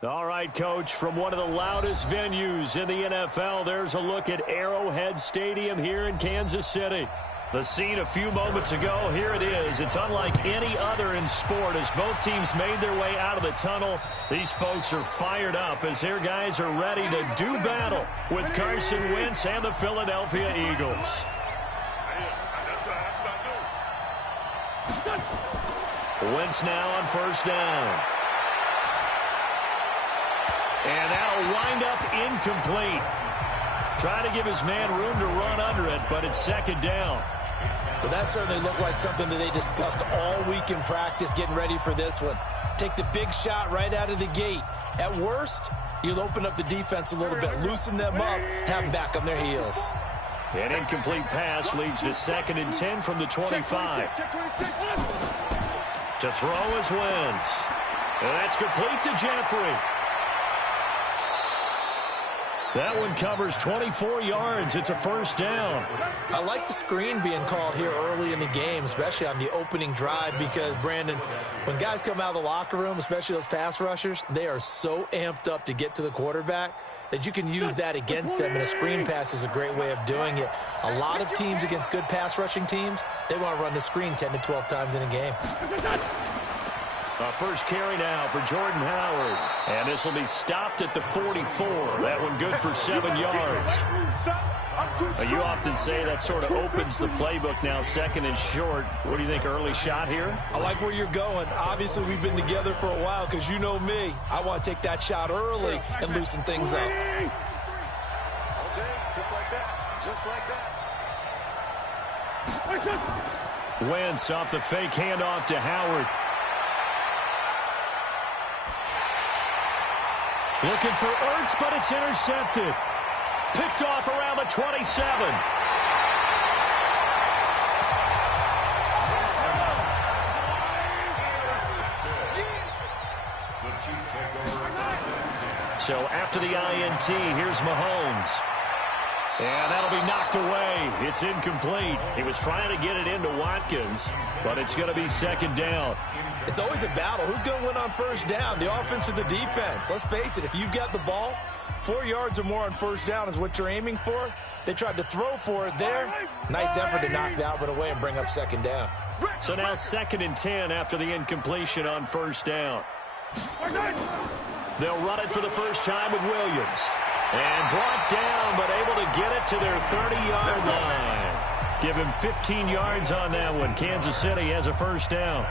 All right, Coach, from one of the loudest venues in the NFL, there's a look at Arrowhead Stadium here in Kansas City. The scene a few moments ago, here it is. It's unlike any other in sport as both teams made their way out of the tunnel. These folks are fired up as their guys are ready to do battle with Carson Wentz and the Philadelphia Eagles. Wentz now on first down. And that'll wind up incomplete. Trying to give his man room to run under it, but it's second down. Well, that certainly looked like something that they discussed all week in practice, getting ready for this one. Take the big shot right out of the gate. At worst, you'll open up the defense a little bit, loosen them up, have them back on their heels. An incomplete pass leads to 2nd and 10 from the 25. To throw is Wentz. And that's complete to Jeffrey. That one covers 24 yards. It's a first down. I like the screen being called here early in the game, especially on the opening drive, because, Brandon, when guys come out of the locker room, especially those pass rushers, they are so amped up to get to the quarterback that you can use that against them, and a screen pass is a great way of doing it. A lot of teams against good pass rushing teams, they want to run the screen 10 to 12 times in a game. First carry now for Jordan Howard. And this will be stopped at the 44. That one good for 7 yards. You often say that sort of opens the playbook now, 2nd and short. What do you think, early shot here? I like where you're going. Obviously, we've been together for a while because you know me. I want to take that shot early and loosen things up. All day, just like that. Just like that. Wentz off the fake handoff to Howard. Looking for Ertz, but it's intercepted. Picked off around the 27. So after the INT, here's Mahomes. And that'll be knocked away. It's incomplete. He was trying to get it into Watkins, but it's going to be 2nd down. It's always a battle. Who's going to win on first down, the offense or the defense? Let's face it, if you've got the ball, 4 yards or more on first down is what you're aiming for. They tried to throw for it there. Nice effort to knock that one away and bring up 2nd down. So now 2nd and 10 after the incompletion on first down. They'll run it for the first time with Williams. And brought down, but able to get it to their 30-yard line. Give him 15 yards on that one. Kansas City has a first down.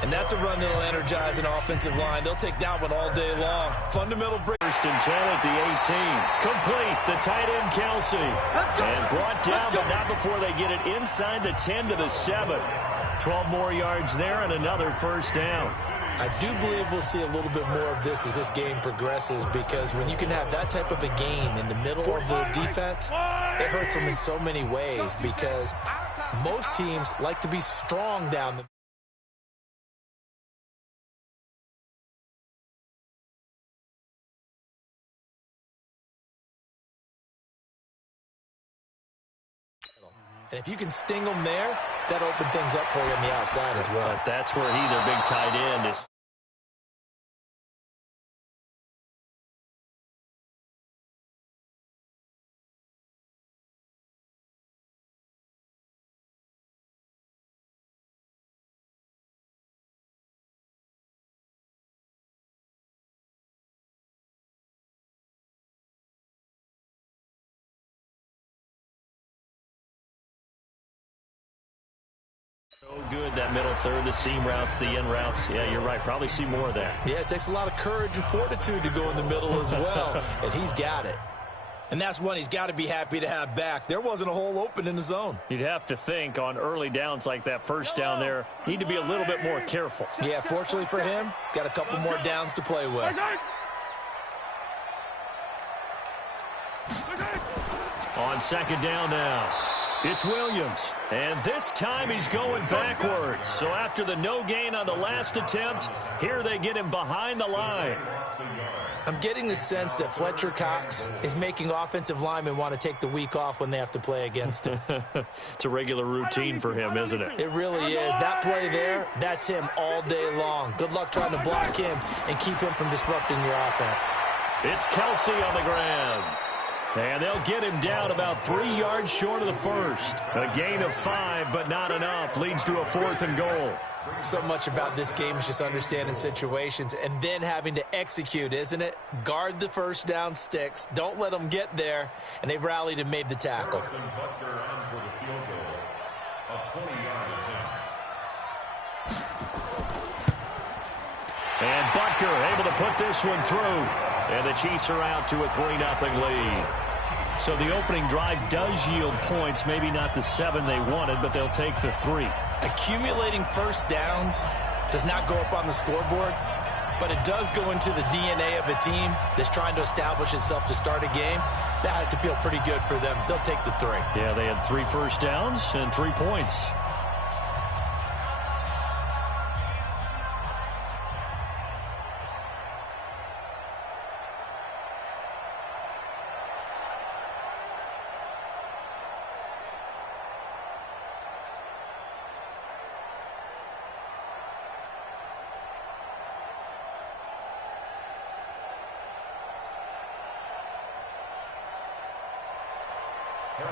And that's a run that'll energize an offensive line. They'll take that one all day long. Fundamental break. First and 10 at the 18. Complete. The tight end, Kelsey. And brought down, but not before they get it inside the 10 to the 7. 12 more yards there and another first down. I do believe we'll see a little bit more of this as this game progresses, because when you can have that type of a game in the middle of the defense, it hurts them in so many ways, because most teams like to be strong down the And if you can sting them there, that'll open things up for you on the outside as well. But that's where he, their big tight end, is. So good, that middle third, the seam routes, the in routes. Yeah, you're right. Probably see more of that. Yeah, it takes a lot of courage and fortitude to go in the middle as well, and he's got it. And that's one he's got to be happy to have back. There wasn't a hole open in the zone. You'd have to think on early downs like that first down there, need to be a little bit more careful. Yeah, fortunately for him, got a couple more downs to play with. On second down now, it's Williams. And this time he's going backwards. So after the no gain on the last attempt, here they get him behind the line. I'm getting the sense that Fletcher Cox is making offensive linemen want to take the week off when they have to play against him. It's a regular routine for him, isn't it? It really is. That play there, that's him all day long. Good luck trying to block him and keep him from disrupting your offense. It's Kelsey on the ground. And they'll get him down about 3 yards short of the first. A gain of 5, but not enough. Leads to a 4th and goal. So much about this game is just understanding situations and then having to execute, isn't it? Guard the first down sticks. Don't let them get there. And they've rallied and made the tackle. And Butker able to put this one through. And the Chiefs are out to a 3-0 lead. So the opening drive does yield points. Maybe not the 7 they wanted, but they'll take the 3. Accumulating first downs does not go up on the scoreboard, but it does go into the DNA of a team that's trying to establish itself to start a game. That has to feel pretty good for them. They'll take the 3. Yeah, they had 3 first downs and 3 points.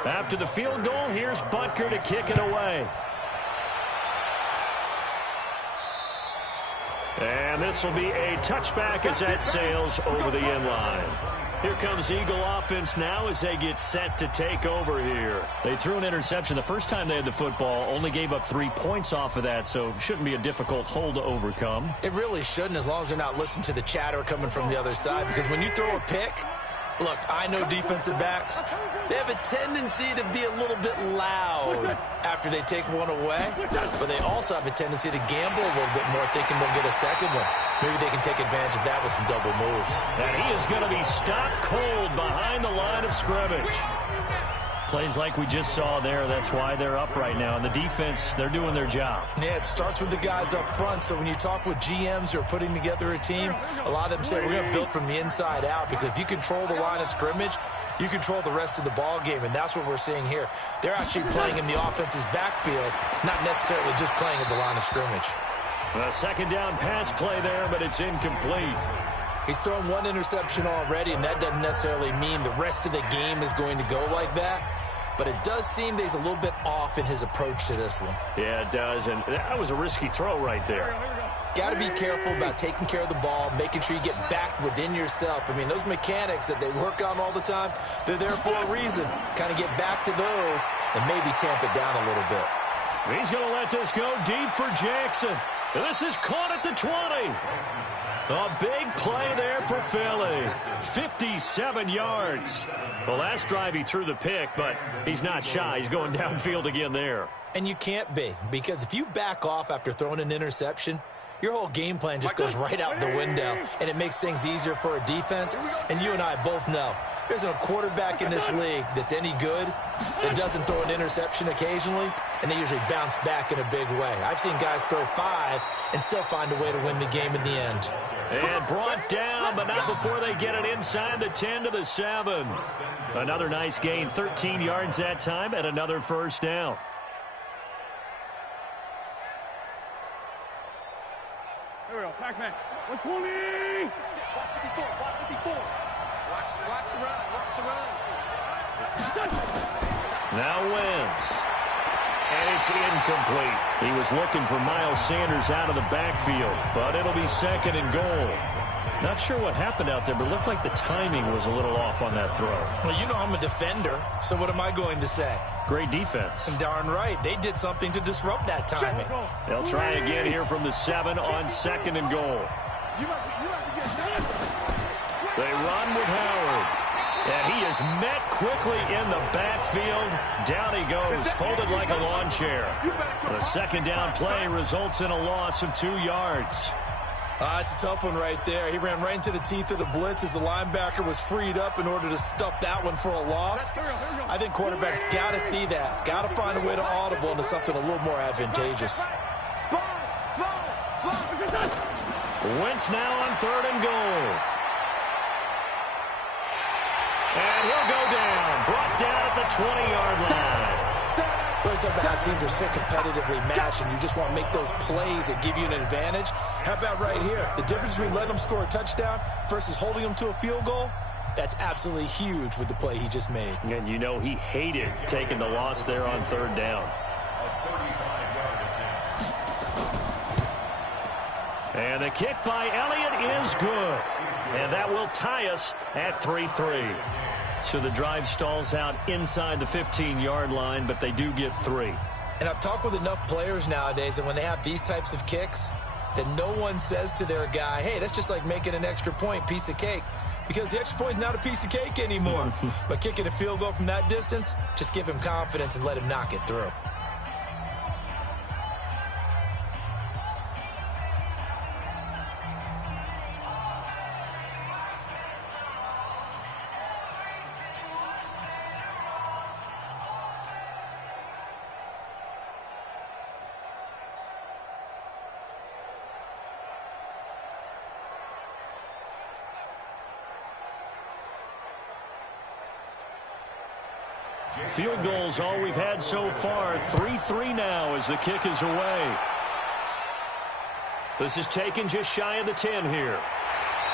After the field goal, here's Butker to kick it away. And this will be a touchback as that sails over the end line. Here comes Eagle offense now as they get set to take over here. They threw an interception the first time they had the football, only gave up 3 points off of that, so shouldn't be a difficult hole to overcome. It really shouldn't, as long as they're not listening to the chatter coming from the other side, because when you throw a pick, look, I know defensive backs, they have a tendency to be a little bit loud after they take one away, but they also have a tendency to gamble a little bit more, thinking they'll get a second one. Maybe they can take advantage of that with some double moves. And he is going to be stopped cold behind the line of scrimmage. Plays like we just saw there, that's why they're up right now. And the defense, they're doing their job. Yeah, it starts with the guys up front. So when you talk with GMs who are putting together a team, a lot of them say we're going to build from the inside out, because if you control the line of scrimmage, you control the rest of the ball game, and that's what we're seeing here. They're actually playing in the offense's backfield, not necessarily just playing at the line of scrimmage. A second down pass play there, but it's incomplete. He's thrown 1 interception already, and that doesn't necessarily mean the rest of the game is going to go like that. But it does seem that he's a little bit off in his approach to this one. Yeah, it does, and that was a risky throw right there. Got to be careful about taking care of the ball, making sure you get back within yourself. I mean, those mechanics that they work on all the time, they're there for a reason. Kind of get back to those and maybe tamp it down a little bit. He's going to let this go deep for Jackson. And this is caught at the 20. A big play there for Philly. 57 yards. The last drive he threw the pick, but he's not shy. He's going downfield again there. And you can't be, because if you back off after throwing an interception, your whole game plan just goes right out the window, and it makes things easier for a defense. And you and I both know there's a quarterback in this league that's any good that doesn't throw an interception occasionally, and they usually bounce back in a big way. I've seen guys throw 5 and still find a way to win the game in the end. And brought down, but not before they get it inside the 10 to the 7. Another nice gain, 13 yards that time, and another first down. Here we go, Pac-Man. 120! Watch the run. Now Wentz. And it's incomplete. He was looking for Miles Sanders out of the backfield, but it'll be 2nd and goal. Not sure what happened out there, but it looked like the timing was a little off on that throw. Well, you know I'm a defender, so what am I going to say? Great defense. Darn right. They did something to disrupt that timing. They'll try again here from the 7 on 2nd and goal. They run with Howard. And he is met quickly in the backfield. Down he goes, folded like a lawn chair. The second down play results in a loss of 2 yards. It's a tough one right there. He ran right into the teeth of the blitz as the linebacker was freed up in order to stuff that one for a loss. I think quarterbacks got to see that. Got to find a way to audible into something a little more advantageous. Wentz now on 3rd and goal. And he'll go down. Brought down at the 20-yard line. But it's about how teams are so competitively matched, and you just want to make those plays that give you an advantage. How about right here? The difference between letting them score a touchdown versus holding them to a field goal, that's absolutely huge with the play he just made. And you know he hated taking the loss there on third down. And the kick by Elliott is good. And that will tie us at 3-3. So the drive stalls out inside the 15-yard line, but they do get 3. And I've talked with enough players nowadays that when they have these types of kicks, that no one says to their guy, hey, that's just like making an extra point, piece of cake. Because the extra point is not a piece of cake anymore. But kicking a field goal from that distance, just give him confidence and let him knock it through. Field goals all we've had so far. 3-3 now as the kick is away. This is taken just shy of the 10 here.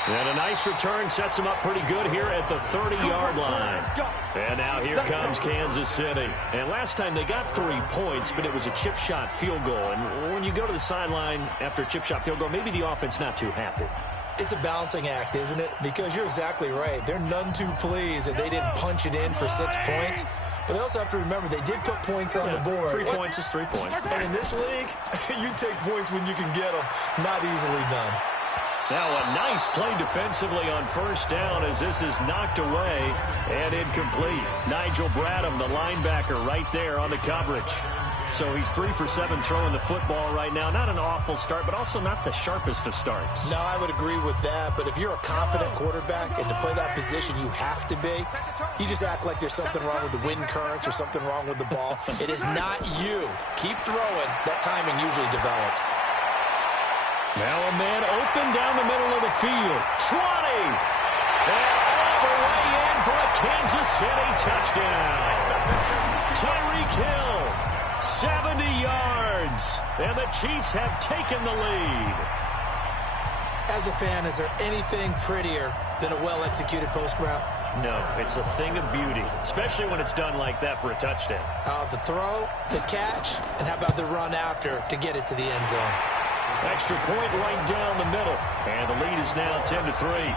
And a nice return sets them up pretty good here at the 30-yard line. And now here comes Kansas City. And last time they got 3 points, but it was a chip shot field goal. And when you go to the sideline after a chip shot field goal, maybe the offense not too happy. It's a balancing act, isn't it? Because you're exactly right. They're none too pleased that they didn't punch it in for 6 points. But they also have to remember they did put points on the board. 3 points is 3 points. And in this league, you take points when you can get them. Not easily done. Now a nice play defensively on first down as this is knocked away and incomplete. Nigel Bradham, the linebacker, right there on the coverage. So he's 3 for 7 throwing the football right now. Not an awful start, but also not the sharpest of starts. No, I would agree with that. But if you're a confident quarterback and to play that position you have to be, you just act like there's something wrong with the wind currents or something wrong with the ball. It is not you. Keep throwing. That timing usually develops. Now a man open down the middle of the field. 20! And all the way in for a Kansas City touchdown. Tyreek Hill, 70 yards. And the Chiefs have taken the lead. As a fan, is there anything prettier than a well-executed post route? No, it's a thing of beauty, especially when it's done like that for a touchdown. The throw, the catch, and how about the run after to get it to the end zone? Extra point right down the middle. And the lead is now 10-3.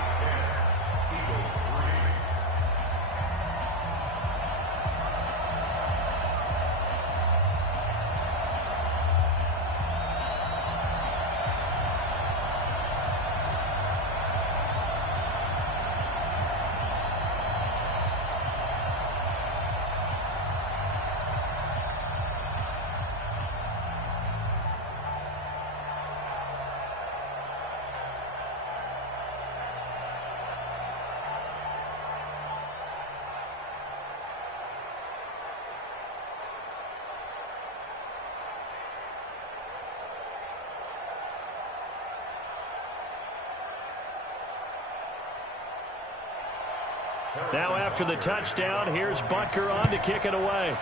Now after the touchdown, here's Butker on to kick it away.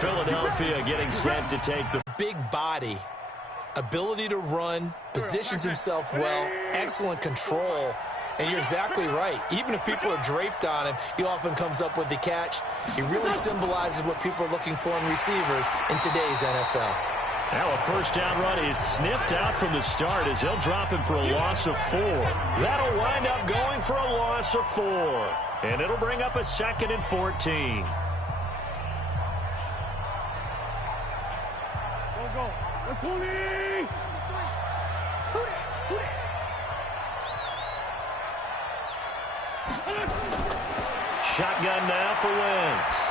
Philadelphia getting set to take the big body, ability to run, positions himself well, excellent control. And you're exactly right. Even if people are draped on him, he often comes up with the catch. He really symbolizes what people are looking for in receivers in today's NFL. Now a first down run is sniffed out from the start as he'll drop him for a loss of 4. That'll wind up going for a loss of 4. And it'll bring up a 2nd and 14. Go. Shotgun now for Wentz.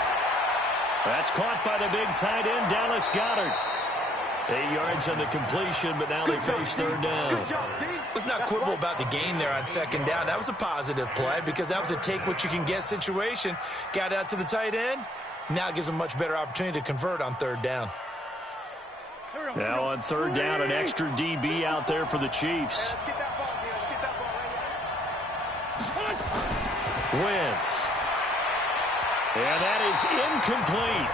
That's caught by the big tight end, Dallas Goedert. 8 yards on the completion, but now they face third down. Let's not quibble about the gain there on second down. That was a positive play because that was a take-what-you-can-get situation. Got out to the tight end. Now it gives them a much better opportunity to convert on third down. Here we Now on third down, an extra DB out there for the Chiefs. Let's get that ball here. Let's get that ball right here. Wentz. And that is incomplete.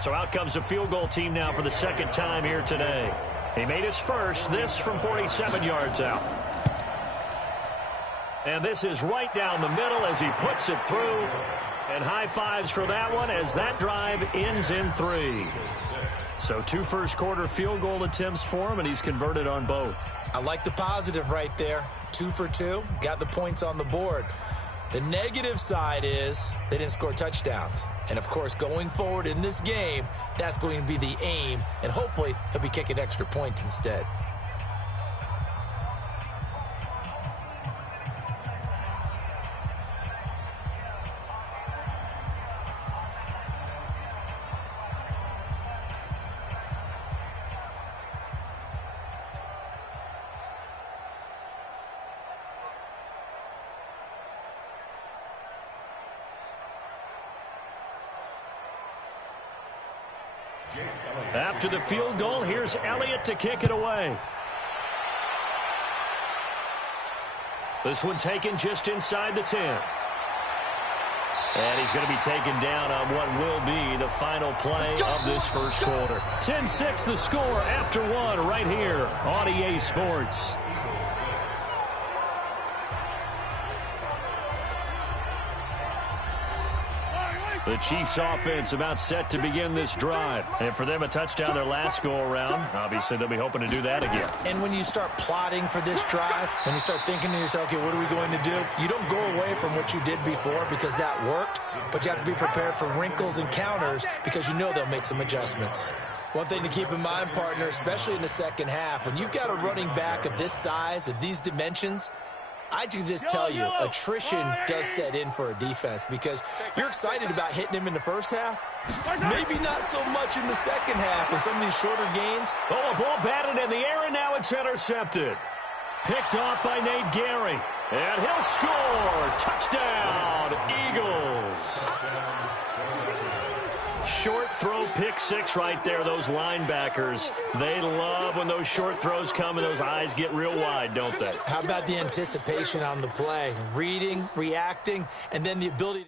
So out comes a field goal team now for the second time here today. He made his first, this from 47 yards out. And this is right down the middle as he puts it through. And high fives for that one as that drive ends in 3. So 2 first-quarter field goal attempts for him, and he's converted on both. I like the positive right there. 2 for 2, got the points on the board. The negative side is they didn't score touchdowns. And, of course, going forward in this game, that's going to be the aim, and hopefully he'll be kicking extra points instead. After the field goal, here's Elliott to kick it away. This one taken just inside the 10. And he's going to be taken down on what will be the final play of this first quarter. 10-6 the score after 1 right here on EA Sports. The Chiefs offense about set to begin this drive. And for them, a touchdown their last go-around. Obviously, they'll be hoping to do that again. And when you start plotting for this drive, when you start thinking to yourself, okay, what are we going to do? You don't go away from what you did before because that worked, but you have to be prepared for wrinkles and counters because you know they'll make some adjustments. One thing to keep in mind, partner, especially in the second half, when you've got a running back of this size, of these dimensions, I can just tell you, attrition does set in for a defense because you're excited about hitting him in the first half. Maybe not so much in the second half and some of these shorter gains. Oh, a ball batted in the air, and now it's intercepted. Picked off by Nate Gary. And he'll score. Touchdown, Eagles. Short throw, pick 6 right there. Those linebackers, they love when those short throws come and those eyes get real wide, don't they? How about the anticipation on the play? Reading, reacting, and then the ability to...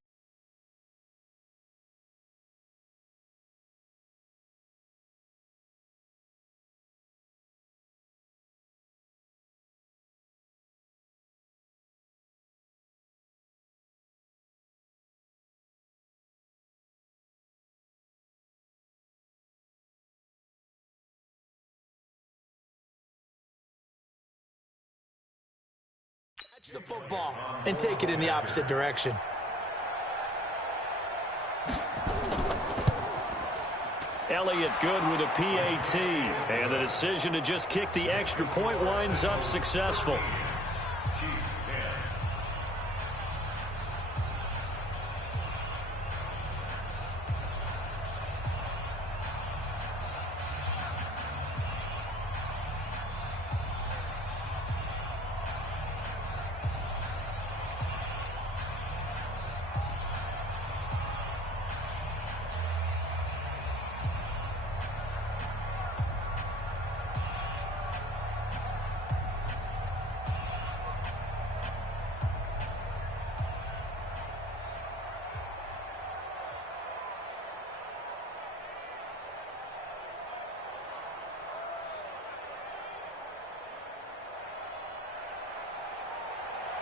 the football and take it in the opposite direction. Elliott good with a PAT, and the decision to just kick the extra point winds up successful.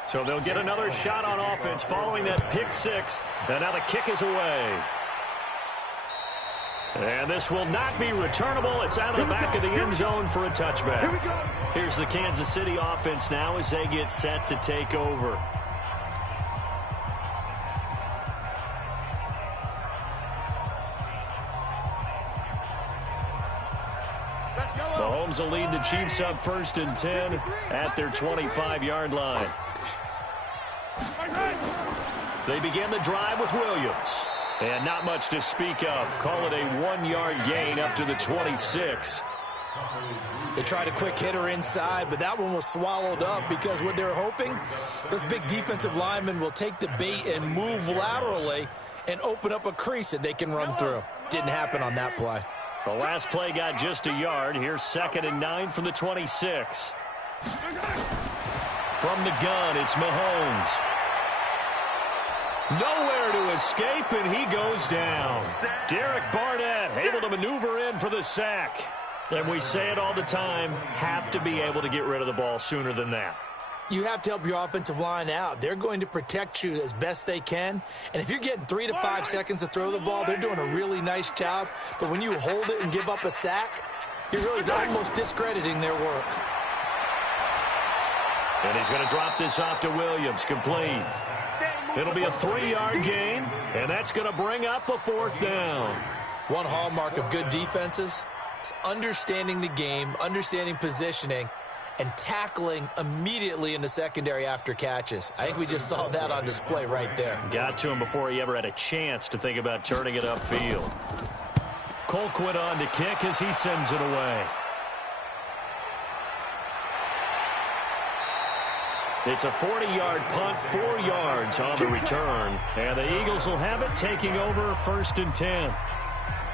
So they'll get another shot on offense following that pick 6. And now the kick is away. And this will not be returnable. It's out of the back of the end zone for a touchback. Here's the Kansas City offense now as they get set to take over. Mahomes will lead the Chiefs up 1st and 10 at their 25-yard line. They begin the drive with Williams. And not much to speak of. Call it a 1-yard gain up to the 26. They tried a quick hitter inside, but that one was swallowed up because what they're hoping, those big defensive linemen will take the bait and move laterally and open up a crease that they can run through. Didn't happen on that play. The last play got just a yard. Here's 2nd and 9 from the 26. From the gun, it's Mahomes. Nowhere to escape, and he goes down. Derek Barnett able to maneuver in for the sack. And we say it all the time, have to be able to get rid of the ball sooner than that. You have to help your offensive line out. They're going to protect you as best they can. And if you're getting 3 to 5 seconds to throw the ball, they're doing a really nice job. But when you hold it and give up a sack, you're really almost discrediting their work. And he's going to drop this off to Williams, complete. It'll be a 3-yard gain, and that's going to bring up a 4th down. One hallmark of good defenses is understanding the game, understanding positioning, and tackling immediately in the secondary after catches. I think we just saw that on display right there. Got to him before he ever had a chance to think about turning it upfield. Colquitt on to kick as he sends it away. It's a 40-yard punt, 4 yards on the return. And the Eagles will have it, taking over 1st and 10.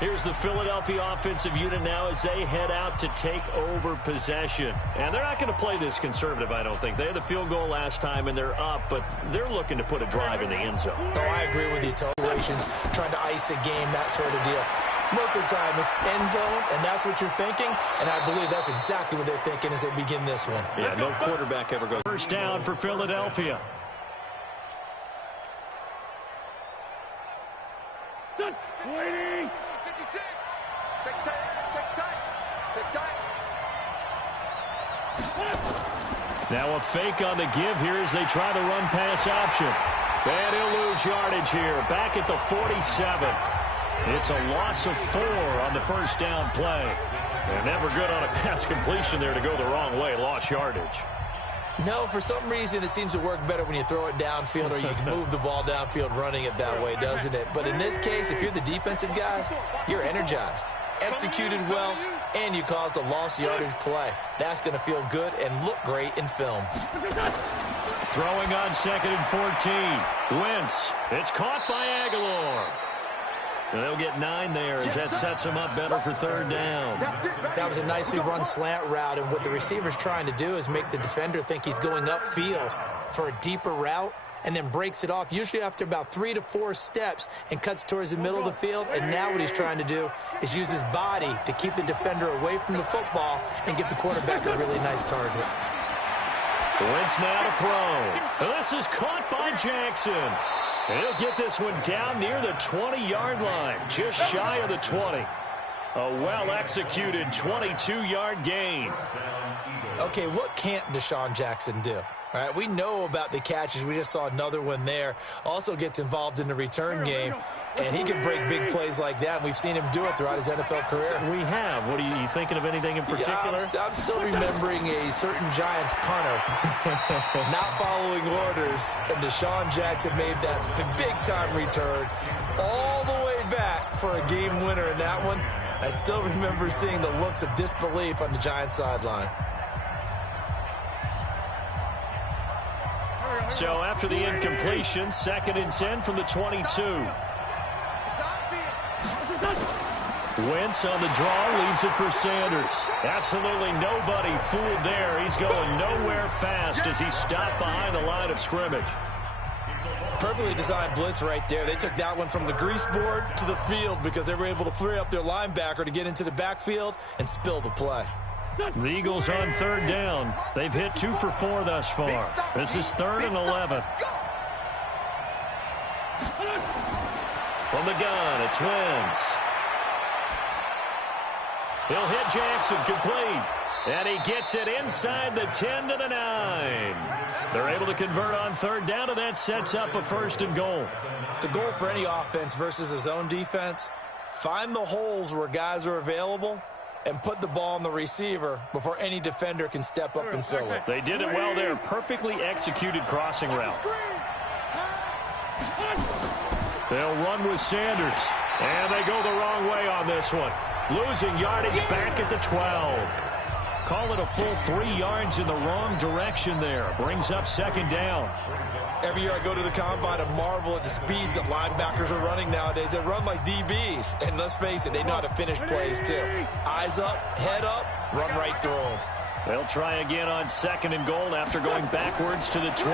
Here's the Philadelphia offensive unit now as they head out to take over possession. And they're not going to play this conservative, I don't think. They had the field goal last time, and they're up, but they're looking to put a drive in the end zone. Oh, I agree with you. Situations, trying to ice a game, that sort of deal. Most of the time, it's end zone, and that's what you're thinking, and I believe that's exactly what they're thinking as they begin this one. Yeah, no quarterback ever goes. 1st down for Philadelphia. Waiting. 56. Check tight. Now a fake on the give here as they try the run-pass option. And he'll lose yardage here, back at the 47. It's a loss of 4 on the 1st down play. And never good on a pass completion there to go the wrong way. Lost yardage. No, for some reason it seems to work better when you throw it downfield or you can move the ball downfield running it that way, doesn't it? But in this case, if you're the defensive guys, you're energized, executed well, and you caused a lost yardage play. That's going to feel good and look great in film. Throwing on 2nd and 14. Wentz. It's caught by Aguilar. They'll get 9 there as that sets them up better for 3rd down. That was a nicely run slant route, and what the receiver's trying to do is make the defender think he's going upfield for a deeper route and then breaks it off, usually after about 3 to 4 steps, and cuts towards the middle of the field. And now what he's trying to do is use his body to keep the defender away from the football and give the quarterback a really nice target. Wentz now to throw. This is caught by Jackson. And he'll get this one down near the 20-yard line, just shy of the 20. A well-executed 22-yard gain. Okay, what can't Deshaun Jackson do? All right, we know about the catches. We just saw another one there. Also gets involved in the return game, and he can break big plays like that. We've seen him do it throughout his NFL career. We have. What are you thinking of anything in particular? I'm still remembering a certain Giants punter not following orders, and Deshaun Jackson made that big-time return all the way back for a game winner in that one. I still remember seeing the looks of disbelief on the Giants sideline. So after the incompletion, 2nd and 10 from the 22. Wentz on the draw, leaves it for Sanders. Absolutely nobody fooled there. He's going nowhere fast as he stopped behind the line of scrimmage. Perfectly designed blitz right there. They took that one from the grease board to the field because they were able to free up their linebacker to get into the backfield and spill the play. The Eagles on 3rd down. They've hit 2 for 4 thus far. This is 3rd and 11. From the gun, it's Wentz. He'll hit Jackson, complete. And he gets it inside the 10 to the 9. They're able to convert on 3rd down, and that sets up a 1st and goal. The goal for any offense versus his own defense, find the holes where guys are available and put the ball on the receiver before any defender can step up and fill it. They did it well there. Perfectly executed crossing route. They'll run with Sanders. And they go the wrong way on this one. Losing yardage back at the 12. Call it a full 3 yards in the wrong direction there. Brings up second down. Every year I go to the combine and marvel at the speeds that linebackers are running nowadays. They run like DBs. And let's face it, they know how to finish plays too. Eyes up, head up, run right through them. They'll try again on 2nd and goal after going backwards to the 12.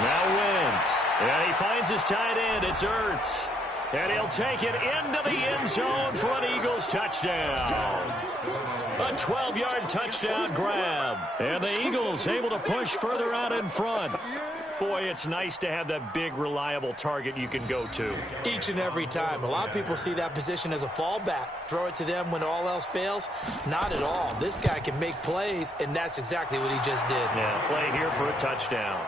Now Wentz. And he finds his tight end. It's Ertz. And he'll take it into the end zone for an Eagles touchdown. A 12-yard touchdown grab. And the Eagles able to push further out in front. Boy, it's nice to have that big, reliable target you can go to. Each and every time. A lot of people see that position as a fallback. Throw it to them when all else fails. Not at all. This guy can make plays, and that's exactly what he just did. Yeah, play here for a touchdown.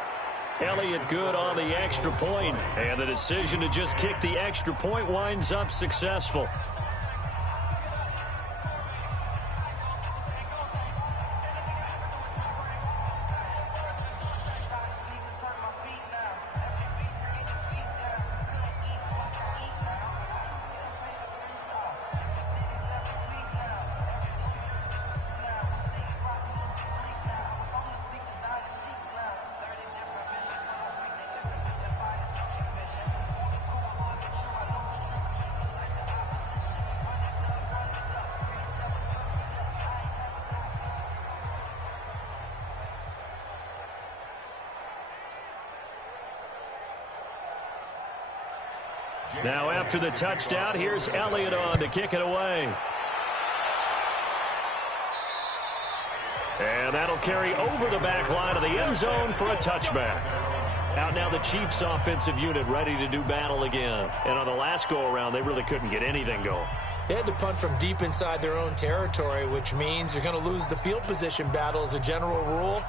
Elliott good on the extra point, and the decision to just kick the extra point winds up successful. Now after the touchdown, here's Elliott on to kick it away. And that'll carry over the back line of the end zone for a touchback. Out now the Chiefs offensive unit ready to do battle again. And on the last go-around, they really couldn't get anything going. They had to punt from deep inside their own territory, which means you're going to lose the field position battle as a general rule.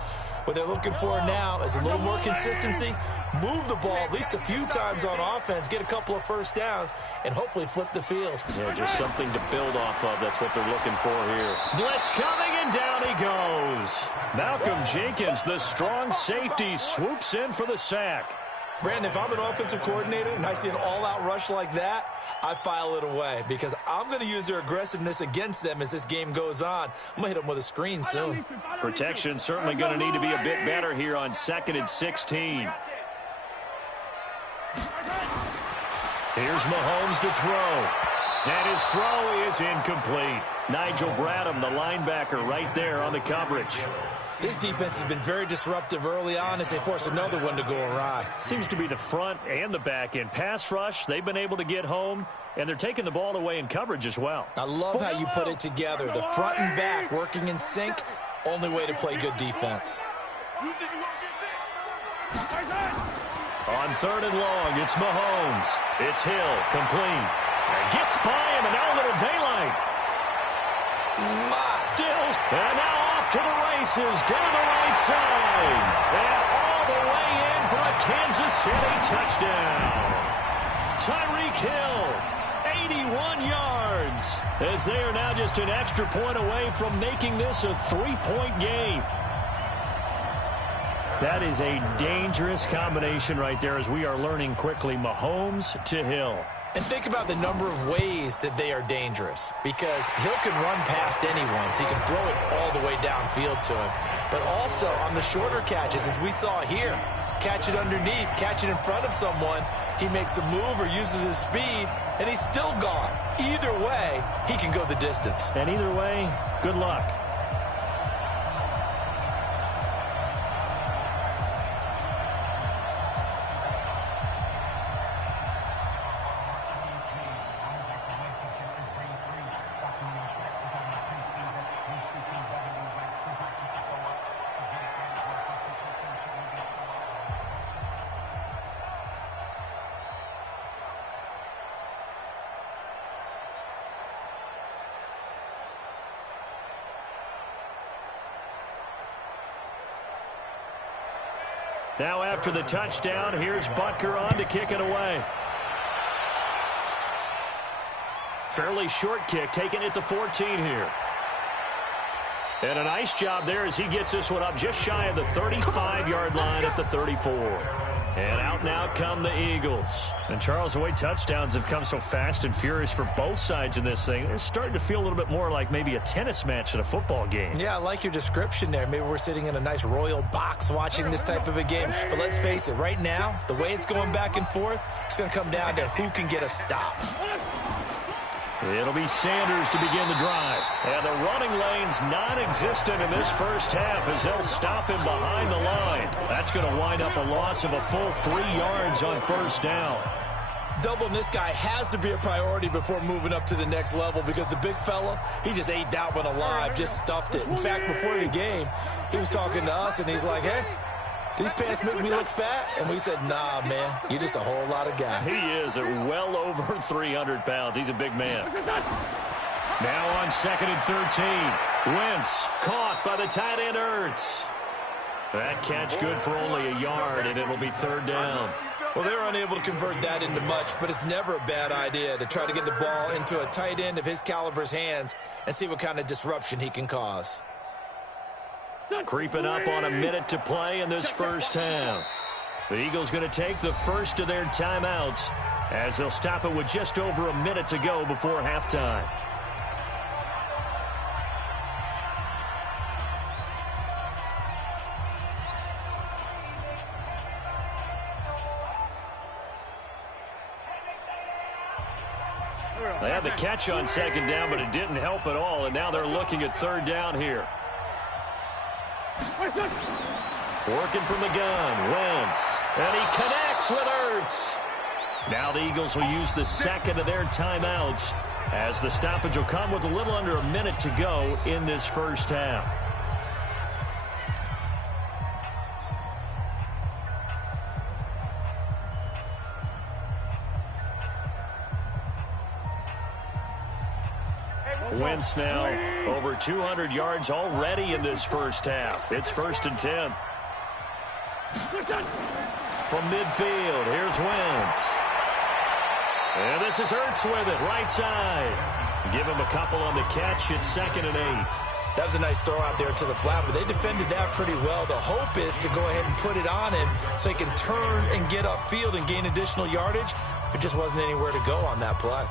What they're looking for now is a little more consistency, move the ball at least a few times on offense, get a couple of first downs, and hopefully flip the field. Yeah, just something to build off of. That's what they're looking for here. Blitz coming, and down he goes. Malcolm Jenkins, the strong safety, swoops in for the sack. Brandon, if I'm an offensive coordinator and I see an all-out rush like that, I file it away because I'm going to use their aggressiveness against them as this game goes on. I'm going to hit them with a screen soon. Protection certainly going to need to be a bit better here on 2nd and 16. Here's Mahomes to throw. And his throw is incomplete. Nigel Bradham, the linebacker, right there on the coverage. This defense has been very disruptive early on as they force another one to go awry. Seems to be the front and the back end. Pass rush, they've been able to get home, and they're taking the ball away in coverage as well. I love how you put it together. The front and back working in sync, only way to play good defense. On 3rd and long, it's Mahomes. It's Hill, complete. And gets by him, and now a little daylight. Stills, and now off to the races, down the right side. And all the way in for a Kansas City touchdown. Tyreek Hill, 81 yards. As they are now just an extra point away from making this a 3-point game. That is a dangerous combination right there as we are learning quickly. Mahomes to Hill. And think about the number of ways that they are dangerous because Hill can run past anyone, so he can throw it all the way downfield to him. But also on the shorter catches, as we saw here, catch it underneath, catch it in front of someone, he makes a move or uses his speed, and he's still gone. Either way, he can go the distance. And either way, good luck. Now after the touchdown, here's Butker on to kick it away. Fairly short kick, taking it to 14 here. And a nice job there as he gets this one up just shy of the 35-yard line at the 34. And out and out come the Eagles. And Charles, the way touchdowns have come so fast and furious for both sides in this thing, it's starting to feel a little bit more like maybe a tennis match at a football game. Yeah, I like your description there. Maybe we're sitting in a nice royal box watching this type of a game. But let's face it, right now, the way it's going back and forth, it's going to come down to who can get a stop. It'll be Sanders to begin the drive. And the running lane's non-existent in this first half as they'll stop him behind the line. That's going to wind up a loss of a full 3 yards on first down. Doubling this guy has to be a priority before moving up to the next level because the big fella, he just ate that one alive, just stuffed it. In fact, before the game, he was talking to us, and he's like, hey, these pants make me look fat? And we said, nah, man, you're just a whole lot of guy. He is at well over 300 pounds. He's a big man. Now on 2nd and 13. Wentz caught by the tight end Ertz. That catch good for only a yard, and it'll be 3rd down. Well, they were unable to convert that into much, but it's never a bad idea to try to get the ball into a tight end of his caliber's hands and see what kind of disruption he can cause. Creeping up on a minute to play in this first half. The Eagles going to take the first of their timeouts as they'll stop it with just over a minute to go before halftime. They had the catch on 2nd down, but it didn't help at all, and now they're looking at 3rd down here. Working from the gun, Wentz, and he connects with Ertz. Now the Eagles will use the second of their timeouts as the stoppage will come with a little under a minute to go in this first half. Wentz now over 200 yards already in this first half. It's 1st and 10. From midfield, here's Wentz. And this is Ertz with it, right side. Give him a couple on the catch. It's 2nd and 8. That was a nice throw out there to the flat, but they defended that pretty well. The hope is to go ahead and put it on him so he can turn and get upfield and gain additional yardage. It just wasn't anywhere to go on that play.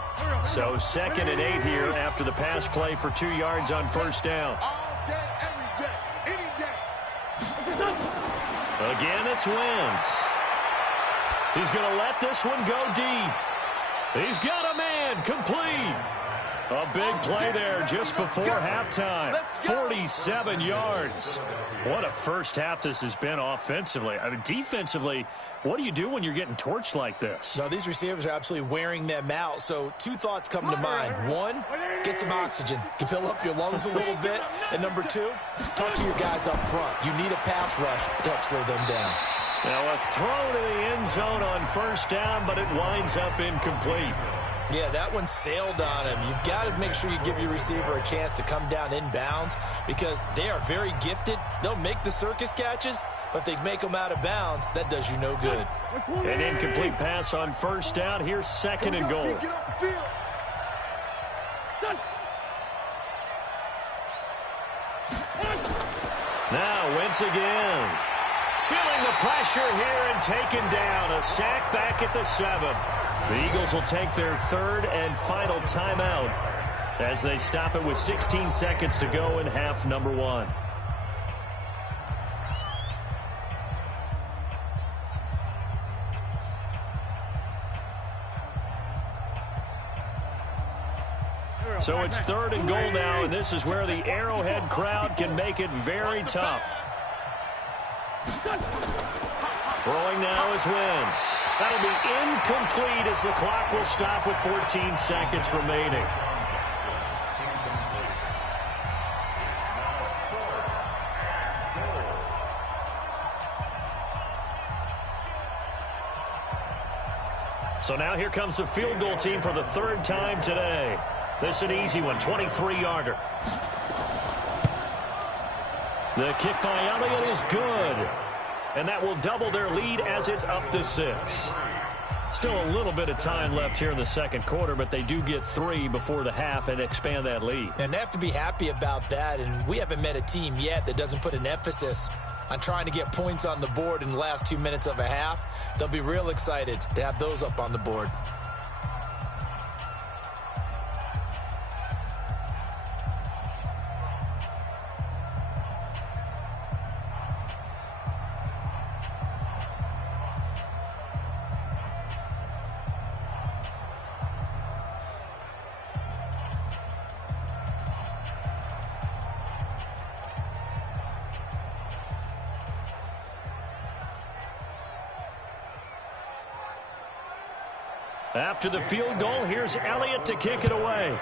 So 2nd and 8 here after the pass play for 2 yards on first down. All day, every day, any day. Again, it's Wentz. He's going to let this one go deep. He's got a man, complete. A big play there just before halftime. 47 yards. What a first half this has been offensively. I mean, defensively, what do you do when you're getting torched like this? No, these receivers are absolutely wearing them out. So 2 thoughts come to mind. 1, get some oxygen. You fill up your lungs a little bit. And number 2, talk to your guys up front. You need a pass rush to help slow them down. Now a throw to the end zone on first down, but it winds up incomplete. Yeah, that one sailed on him. You've got to make sure you give your receiver a chance to come down inbounds because they are very gifted. They'll make the circus catches, but they make them out of bounds. That does you no good. An incomplete pass on first down. Here's 2nd and goal. Get off the field. Now Wentz again. Feeling the pressure here and taken down. A sack back at the 7. The Eagles will take their 3rd and final timeout as they stop it with 16 seconds to go in half number 1. So it's 3rd and goal now, and this is where the Arrowhead crowd can make it very tough. Throwing now is Wentz. That'll be incomplete as the clock will stop with 14 seconds remaining. So now here comes the field goal team for the 3rd time today. This is an easy one, 23-yarder. The kick by Elliott is good. And that will double their lead as it's up to 6. Still a little bit of time left here in the second quarter, but they do get 3 before the half and expand that lead. And they have to be happy about that. And we haven't met a team yet that doesn't put an emphasis on trying to get points on the board in the last 2 minutes of a half. They'll be real excited to have those up on the board. After the field goal, here's Elliott to kick it away.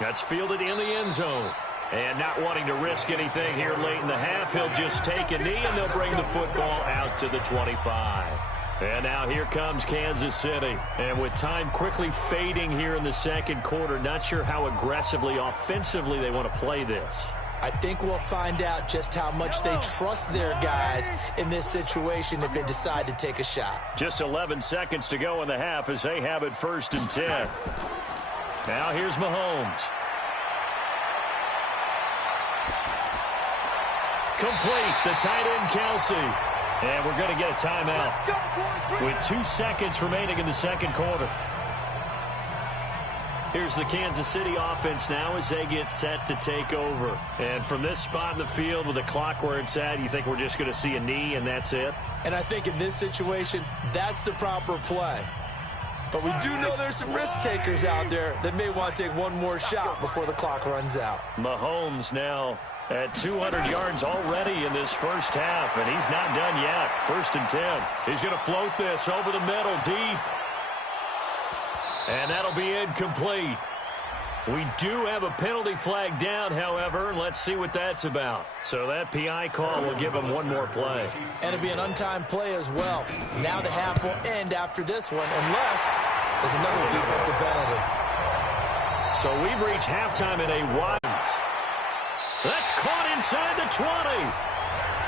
That's fielded in the end zone. And not wanting to risk anything here late in the half, he'll just take a knee, and they'll bring the football out to the 25. And now here comes Kansas City. And with time quickly fading here in the second quarter, not sure how aggressively, offensively they want to play this. I think we'll find out just how much they trust their guys in this situation if they decide to take a shot. Just 11 seconds to go in the half as they have it 1st and 10. Now here's Mahomes. Complete, the tight end Kelsey. And we're going to get a timeout with 2 seconds remaining in the second quarter. Here's the Kansas City offense now as they get set to take over. And from this spot in the field with the clock where it's at, you think we're just going to see a knee and that's it? And I think in this situation, that's the proper play. But we do know there's some risk takers out there that may want to take one more shot before the clock runs out. Mahomes now at 200 yards already in this first half, and he's not done yet. 1st and 10. He's going to float this over the middle deep. And that'll be incomplete. We do have a penalty flag down, however, and let's see what that's about. So that PI call will give him one more play. And it'll be an untimed play as well. Now the half will end after this one, unless there's another defensive penalty. So we've reached halftime in a wide. That's caught inside the 20.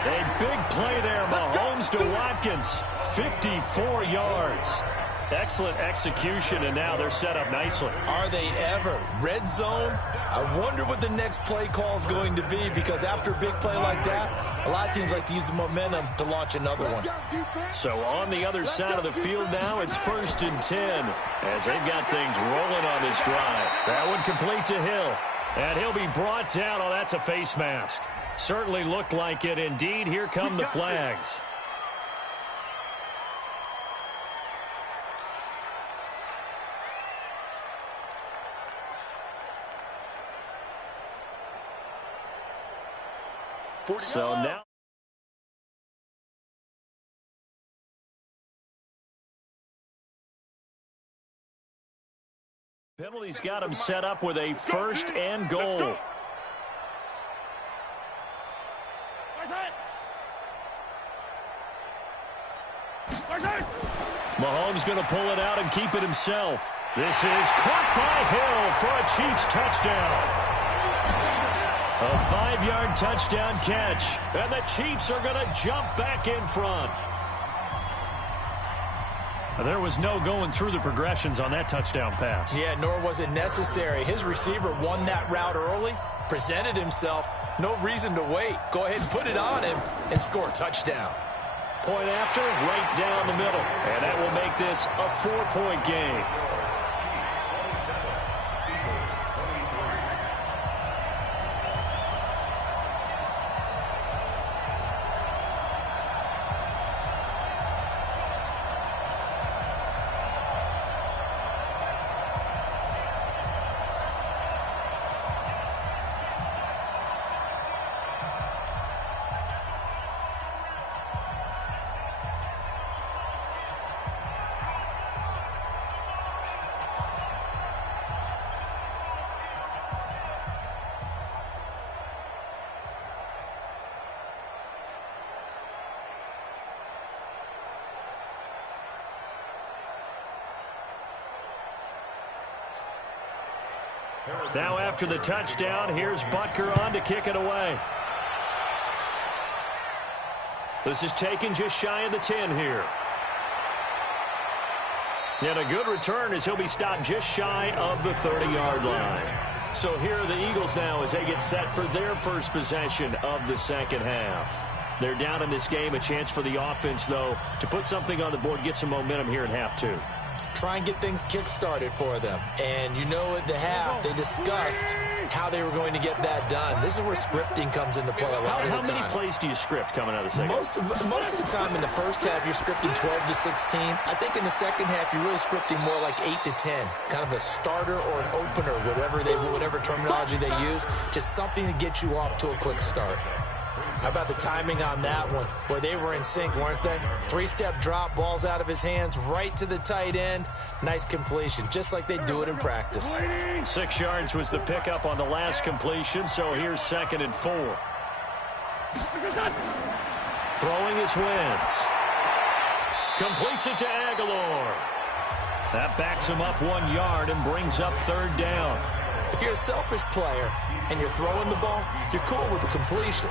A big play there, Mahomes to Watkins. 54 yards. Excellent execution, and now they're set up nicely. Are they ever? Red zone? I wonder what the next play call is going to be, because after a big play like that, a lot of teams like to use the momentum to launch another one. So on the other side of the field now, it's 1st and 10 as they've got things rolling on this drive. That one complete to Hill, and he'll be brought down. Oh, that's a face mask. Certainly looked like it. Indeed, here come the flags. So now penalty's got him set up with a 1st and goal. Mahomes going to pull it out and keep it himself. This is caught by Hill for a Chiefs touchdown. A 5-yard touchdown catch, and the Chiefs are going to jump back in front. There was no going through the progressions on that touchdown pass. Yeah, nor was it necessary. His receiver won that route early, presented himself. No reason to wait. Go ahead and put it on him and score a touchdown. Point after, right down the middle. And that will make this a 4-point game. Now after the touchdown, here's Butker on to kick it away. This is taken just shy of the 10 here. And a good return as he'll be stopped just shy of the 30-yard line. So here are the Eagles now as they get set for their first possession of the second half. They're down in this game. A chance for the offense, though, to put something on the board, get some momentum here in half two. Try and get things kick-started for them. And you know at the half, they discussed how they were going to get that done. This is where scripting comes into play a lot of the time. How many plays do you script coming out of the second? Most of the time in the first half, you're scripting 12 to 16. I think in the second half, you're really scripting more like 8 to 10. Kind of a starter or an opener, whatever terminology they use. Just something to get you off to a quick start. How about the timing on that one? Boy, they were in sync, weren't they? Three-step drop, balls out of his hands, right to the tight end. Nice completion, just like they do it in practice. 6 yards was the pickup on the last completion, so here's 2nd and 4. Throwing his Wentz. Completes it to Aguilar. That backs him up 1 yard and brings up 3rd down. If you're a selfish player and you're throwing the ball, you're cool with the completion.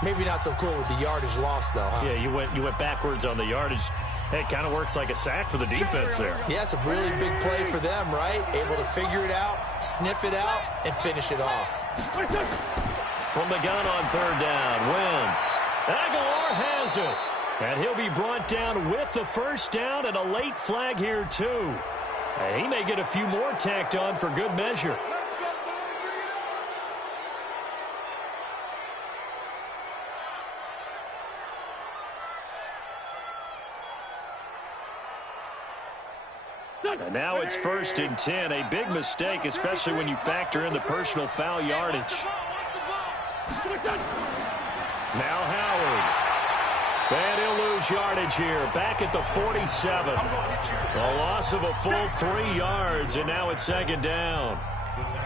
Maybe not so cool with the yardage loss, though, huh? Yeah, you went backwards on the yardage. Hey, it kind of works like a sack for the defense there. Yeah, it's a really big play for them, right? Able to figure it out, sniff it out, and finish it off. From the gun on 3rd down, Wentz. Aguilar has it. And he'll be brought down with the 1st down and a late flag here, too. And he may get a few more tacked on for good measure. And now it's 1st and 10. A big mistake, especially when you factor in the personal foul yardage. Now Howard. And he'll lose yardage here. Back at the 47. A loss of a full 3 yards, and now it's 2nd down.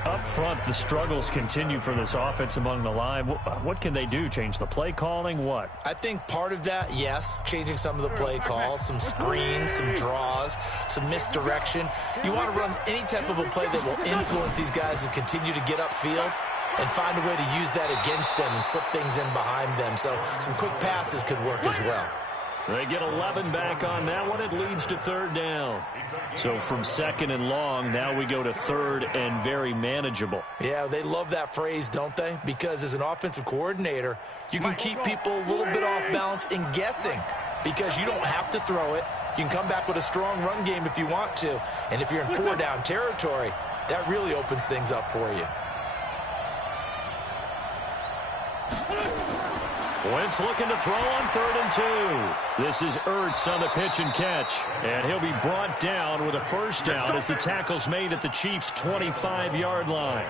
Up front, the struggles continue for this offense among the line. What can they do? Change the play calling? What? I think part of that, yes, changing some of the play calls, some screens, some draws, some misdirection. You want to run any type of a play that will influence these guys to continue to get upfield and find a way to use that against them and slip things in behind them. So some quick passes could work as well. They get 11 back on that one. It leads to 3rd down. So from 2nd and long, now we go to 3rd and very manageable. Yeah, they love that phrase, don't they? Because as an offensive coordinator, you can keep people a little bit off balance and guessing because you don't have to throw it. You can come back with a strong run game if you want to. And if you're in 4-down territory, that really opens things up for you. Wentz looking to throw on 3rd and 2. This is Ertz on the pitch and catch. And he'll be brought down with a 1st down as the tackle's made at the Chiefs' 25-yard line.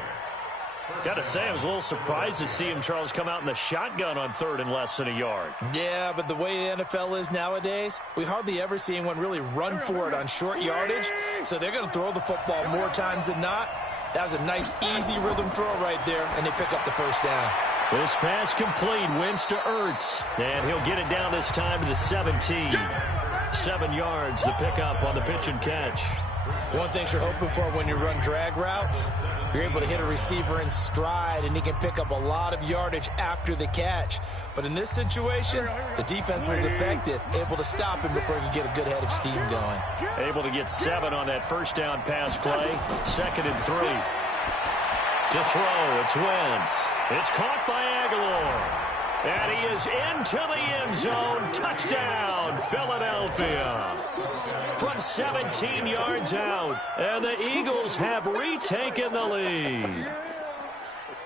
Got to say, I was a little surprised to see him, Charles, come out in the shotgun on 3rd and less than a yard. Yeah, but the way the NFL is nowadays, we hardly ever see anyone really run for it on short yardage. So they're going to throw the football more times than not. That was a nice, easy rhythm throw right there, and they pick up the 1st down. This pass complete, Wentz to Ertz. And he'll get it down this time to the 17. 7 yards, the pickup on the pitch and catch. One thing you're hoping for when you run drag routes, you're able to hit a receiver in stride, and he can pick up a lot of yardage after the catch. But in this situation, the defense was effective, able to stop him before he could get a good head of steam going. Able to get 7 on that 1st down pass play. 2nd and 3. To throw, it's Wentz. It's caught by Aguilar. And he is into the end zone. Touchdown, Philadelphia. From 17 yards out. And the Eagles have retaken the lead.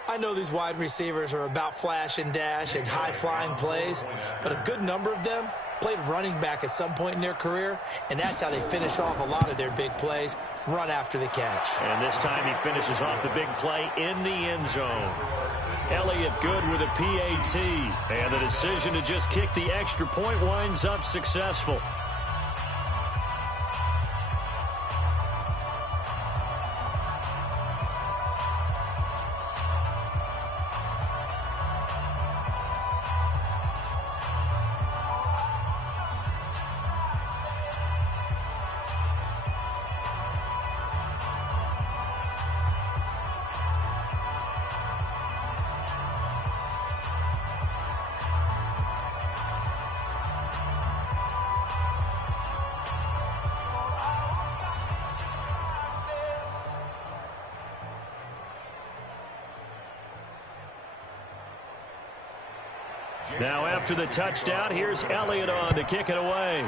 I know these wide receivers are about flash and dash and high-flying plays, but a good number of them played running back at some point in their career, and that's how they finish off a lot of their big plays, run after the catch. And this time he finishes off the big play in the end zone. Elliott good with a PAT, and the decision to just kick the extra point winds up successful. Now after the touchdown, here's Elliott on to kick it away.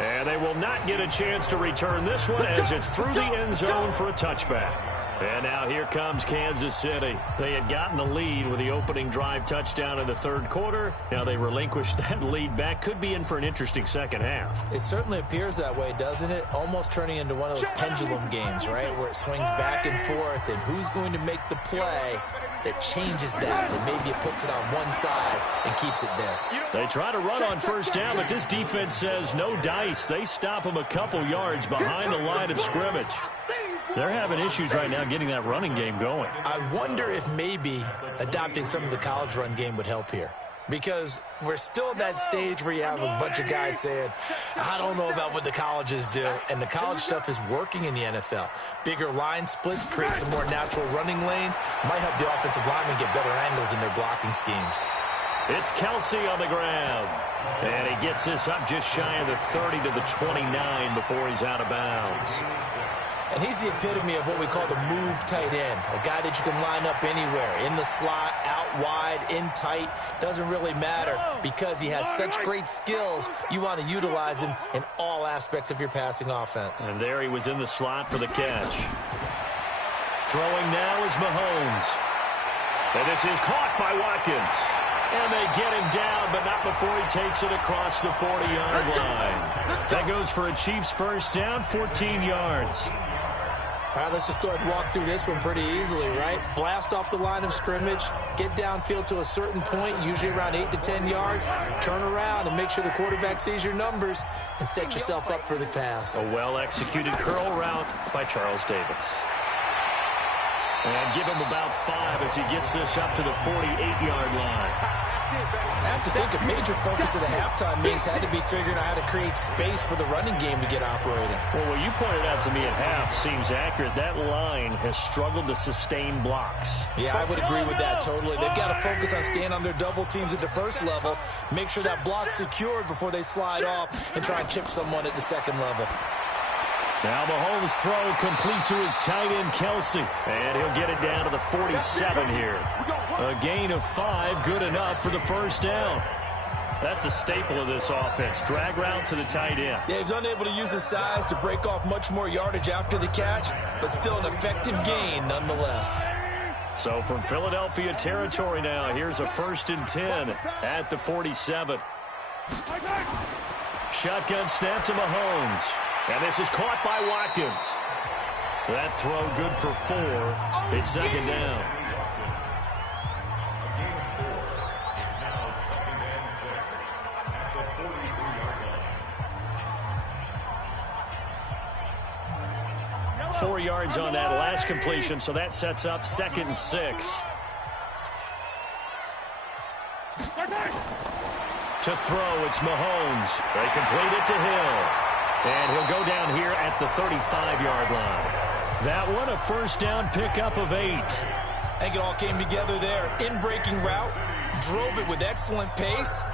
And they will not get a chance to return this one as it's through the end zone for a touchback. And now here comes Kansas City. They had gotten the lead with the opening drive touchdown in the third quarter. Now they relinquished that lead back. Could be in for an interesting second half. It certainly appears that way, doesn't it? Almost turning into one of those pendulum games, right? Where it swings back and forth, and who's going to make the play that changes that, and maybe it puts it on one side and keeps it there. They try to run on first down, but this defense says no dice. They stop them a couple yards behind the line of scrimmage. They're having issues right now getting that running game going. I wonder if maybe adopting some of the college run game would help here. Because we're still at that stage where you have a bunch of guys saying, I don't know about what the colleges do. And the college stuff is working in the NFL. Bigger line splits, create some more natural running lanes. Might help the offensive linemen get better angles in their blocking schemes. It's Kelce on the ground. And he gets this up just shy of the 30 to the 29 before he's out of bounds. And he's the epitome of what we call the move tight end. A guy that you can line up anywhere. In the slot, out wide, in tight. Doesn't really matter because he has such great skills. You want to utilize him in all aspects of your passing offense. And there he was in the slot for the catch. Throwing now is Mahomes. And this is caught by Watkins. And they get him down, but not before he takes it across the 40-yard line. That goes for a Chiefs first down, 14 yards. All right, let's just go ahead and walk through this one pretty easily, right? Blast off the line of scrimmage, get downfield to a certain point, usually around 8 to 10 yards, turn around and make sure the quarterback sees your numbers and set yourself up for the pass. A well-executed curl route by Charles Davis. And give him about 5 as he gets this up to the 48-yard line. I have to think a major focus of the halftime meetings had to be figuring out how to create space for the running game to get operating. Well, what you pointed out to me at half seems accurate. That line has struggled to sustain blocks. Yeah, I would agree with that totally. They've got to focus on staying on their double teams at the first level, make sure that block's secured before they slide off and try and chip someone at the second level. Now Mahomes' throw complete to his tight end, Kelce. And he'll get it down to the 47 here. A gain of 5, good enough for the first down. That's a staple of this offense. Drag route to the tight end. Yeah, he's unable to use his size to break off much more yardage after the catch, but still an effective gain nonetheless. So from Philadelphia territory now, here's a 1st and 10 at the 47. Shotgun snap to Mahomes. And this is caught by Watkins. That throw good for 4. It's second down. Four yards on that last completion, so that sets up 2nd and 6. To throw, it's Mahomes. They complete it to Hill. And he'll go down here at the 35-yard line. That one, a first down pickup of 8. I think it all came together there. In-breaking route, drove it with excellent pace.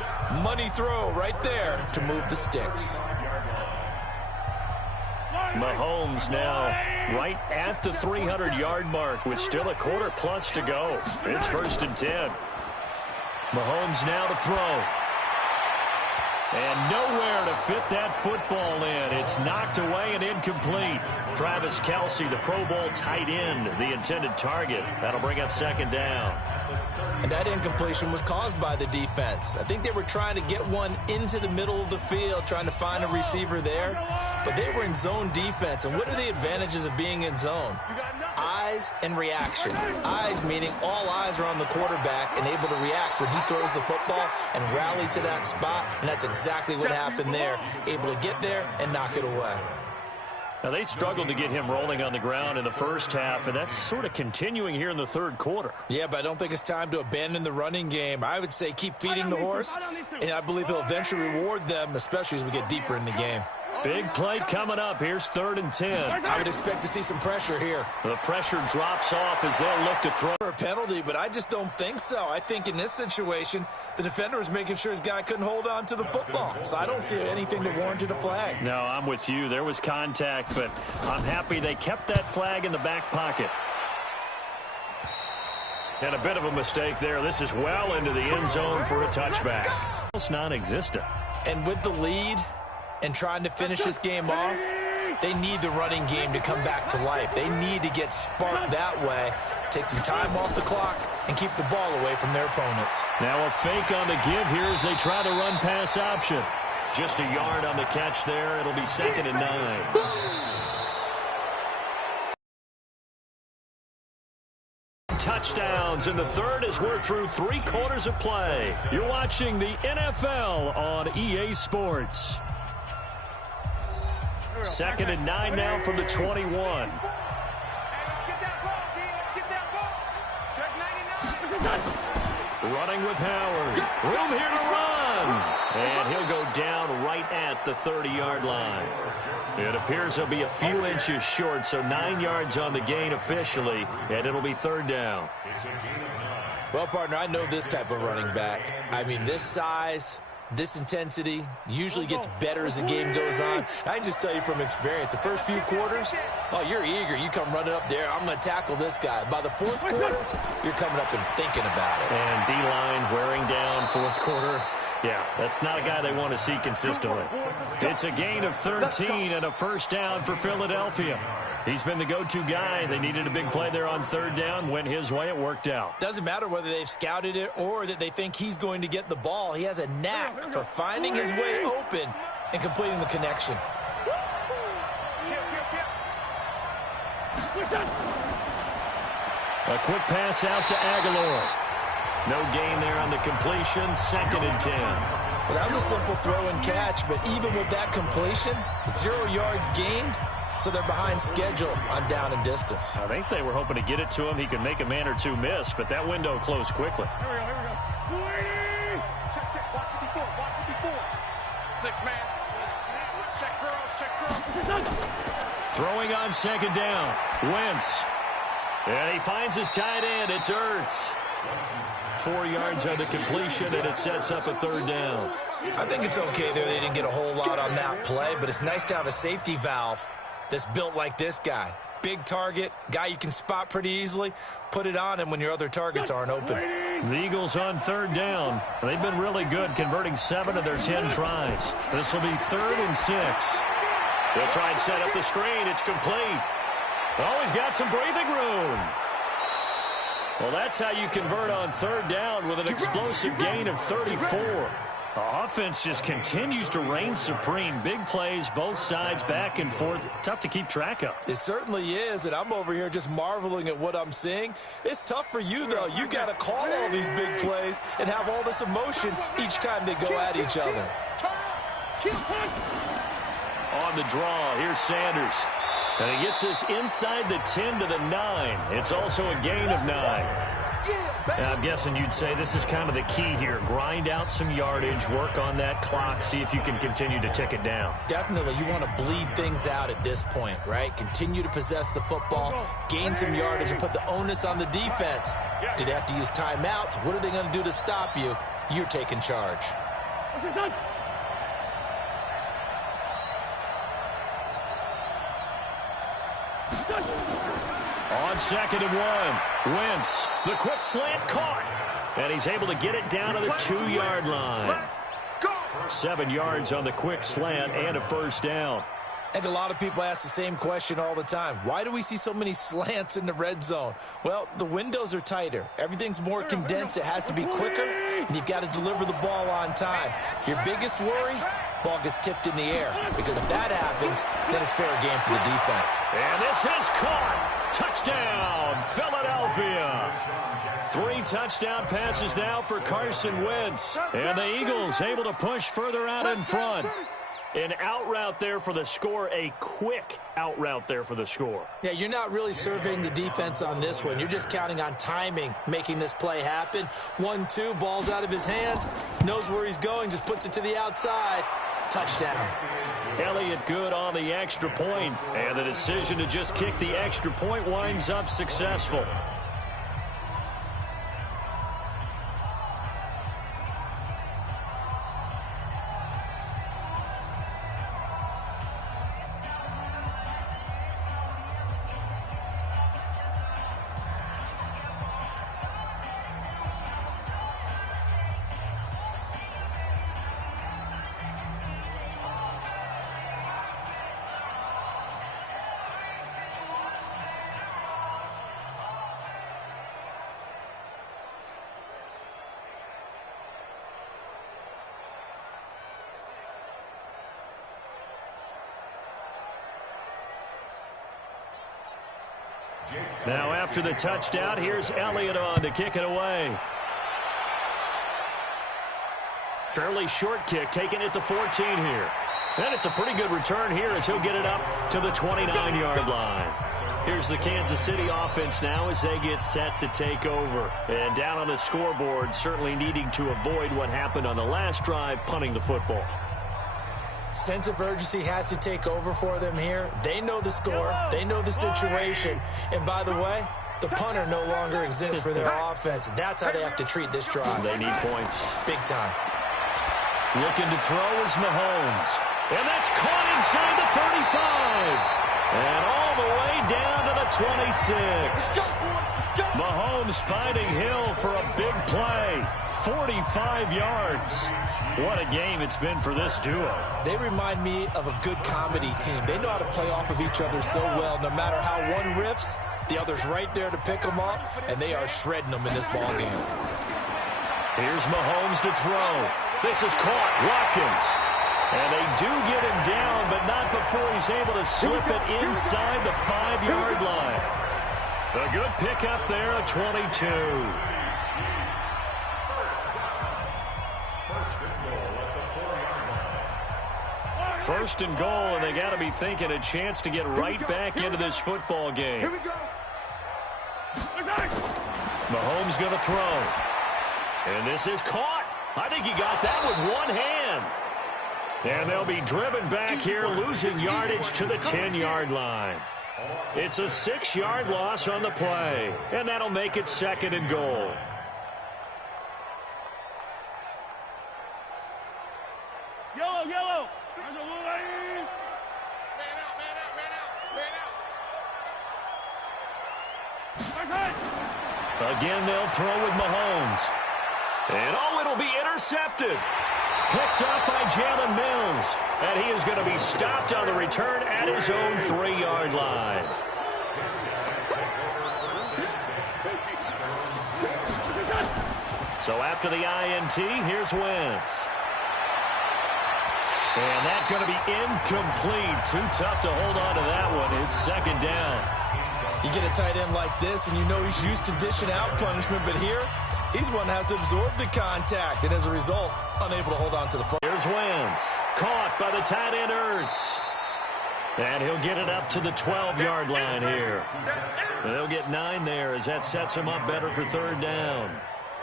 Money throw right there to move the sticks. Mahomes now right at the 300-yard mark with still a quarter plus to go. It's 1st and 10. Mahomes now to throw. And nowhere to fit that football in. It's knocked away and incomplete. Travis Kelce, the Pro Bowl tight end, the intended target. That'll bring up 2nd down. And that incompletion was caused by the defense. I think they were trying to get one into the middle of the field, trying to find a receiver there. But they were in zone defense. And what are the advantages of being in zone? Eyes and reaction. Eyes meaning all eyes are on the quarterback and able to react when he throws the football and rally to that spot. And that's exactly what happened there. Able to get there and knock it away. Now, they struggled to get him rolling on the ground in the first half, and that's sort of continuing here in the third quarter. Yeah, but I don't think it's time to abandon the running game. I would say keep feeding the horse, and I believe he'll eventually reward them, especially as we get deeper in the game. Big play coming up. Here's 3rd and 10. I would expect to see some pressure here. The pressure drops off as they'll look to throw. A penalty, but I just don't think so. I think in this situation, the defender was making sure his guy couldn't hold on to the football. So I don't see anything that warranted a flag. No, I'm with you. There was contact, but I'm happy they kept that flag in the back pocket. And a bit of a mistake there. This is well into the end zone for a touchback. Almost non-existent. And with the lead and trying to finish this game off, they need the running game to come back to life. They need to get sparked that way, take some time off the clock, and keep the ball away from their opponents. Now a fake on the give here as they try to run pass option. Just a yard on the catch there. It'll be 2nd and 9. Touchdowns in the third as we're through 3 quarters of play. You're watching the NFL on EA Sports. 2nd and 9 now from the 21. Get that ball, D. Let's get that ball. Check 99. Running with Howard. Room here to run. And he'll go down right at the 30-yard line. It appears he'll be a few inches short, so 9 yards on the gain officially, and it'll be 3rd down. Well, partner, I know this type of running back. I mean, this size, this intensity usually gets better as the game goes on. I can just tell you from experience, the first few quarters, oh, you're eager. You come running up there, I'm going to tackle this guy. By the 4th quarter, you're coming up and thinking about it. And D-line wearing down 4th quarter. Yeah, that's not a guy they want to see consistently. It's a gain of 13 and a 1st down for Philadelphia. He's been the go-to guy. They needed a big play there on 3rd down. Went his way. It worked out. Doesn't matter whether they've scouted it or that they think he's going to get the ball. He has a knack for finding his way open and completing the connection. A quick pass out to Aguilar. No gain there on the completion. 2nd and 10. Well, that was a simple throw and catch, but even with that completion, 0 yards gained, so they're behind schedule on down and distance. I think they were hoping to get it to him. He could make a man or two miss, but that window closed quickly. Here we go. Check. Watch 54. Watch 54. 6 man. Check girls. Throwing on 2nd down. Wentz. And he finds his tight end. It's Ertz. 4 yards on the completion, and it sets up a 3rd down. I think it's okay there. They didn't get a whole lot on that play, but it's nice to have a safety valve that's built like this guy. Big target, guy you can spot pretty easily. Put it on him when your other targets aren't open. The Eagles on 3rd down. They've been really good, converting 7 of their 10 tries. This will be 3rd and 6. They'll try and set up the screen. It's complete. Oh, he's got some breathing room. Well, that's how you convert on 3rd down with an explosive gain of 34. The offense just continues to reign supreme. Big plays, both sides, back and forth. Tough to keep track of. It certainly is, and I'm over here just marveling at what I'm seeing. It's tough for you, though. You got to call all these big plays and have all this emotion each time they go at each other. On the draw, here's Sanders. And he gets this inside the 10 to the 9. It's also a gain of 9. I'm guessing you'd say this is kind of the key here. Grind out some yardage, work on that clock, see if you can continue to tick it down. Definitely. You want to bleed things out at this point, right? Continue to possess the football, gain some yardage, and put the onus on the defense. Do they have to use timeouts? What are they going to do to stop you? You're taking charge. On 2nd and 1, Wentz, the quick slant caught, and he's able to get it down to the 2-yard line. 7 yards on the quick slant and a 1st down. I think a lot of people ask the same question all the time. Why do we see so many slants in the red zone? Well, the windows are tighter. Everything's more condensed. It has to be quicker, and you've got to deliver the ball on time. Your biggest worry, ball gets tipped in the air, because if that happens, then it's fair game for the defense. And this is caught. Touchdown, Philadelphia. 3 touchdown passes now for Carson Wentz. And the Eagles able to push further out in front. An out route there for the score, a quick out route there for the score. Yeah, you're not really surveying the defense on this one. You're just counting on timing, making this play happen. 1-2, ball's out of his hands, knows where he's going, just puts it to the outside. Touchdown. Elliott good on the extra point, and the decision to just kick the extra point winds up successful. Now after the touchdown, here's Elliott on to kick it away. Fairly short kick, taking it to 14 here. And it's a pretty good return here as he'll get it up to the 29-yard line. Here's the Kansas City offense now as they get set to take over. And down on the scoreboard, certainly needing to avoid what happened on the last drive, punting the football. Sense of urgency has to take over for them here. They know the score. They know the situation. And by the way, the punter no longer exists for their offense. That's how they have to treat this drive. They need points. Big time. Looking to throw is Mahomes. And that's caught inside the 35. And all the way down to the 26. Mahomes finding Hill for a big play. 45 yards. What a game it's been for this duo. They remind me of a good comedy team. They know how to play off of each other so well. No matter how one riffs, the other's right there to pick them up, and they are shredding them in this ball game. Here's Mahomes to throw. This is caught. Watkins. And they do get him down, but not before he's able to slip it inside the 5-yard line. A good pickup there at 22. First and goal, and they got to be thinking a chance to get right back into this football game. Here we go. Mahomes going to throw. And this is caught. I think he got that with one hand. And they'll be driven back here, losing yardage to the 10-yard line. It's a 6-yard loss on the play, and that'll make it second and goal. Yellow, yellow. Again, they'll throw with Mahomes. And it'll be intercepted. Picked up by Jalen Mills. And he is going to be stopped on the return at his own 3-yard line. So after the INT, here's Wentz. And that's going to be incomplete. Too tough to hold on to that one. It's second down. You get a tight end like this, and you know he's used to dishing out punishment, but here, he's one that has to absorb the contact, and as a result, unable to hold on to the football. Here's Wentz. Caught by the tight end, Ertz. And he'll get it up to the 12-yard line here. And they'll get 9 there as that sets him up better for third down.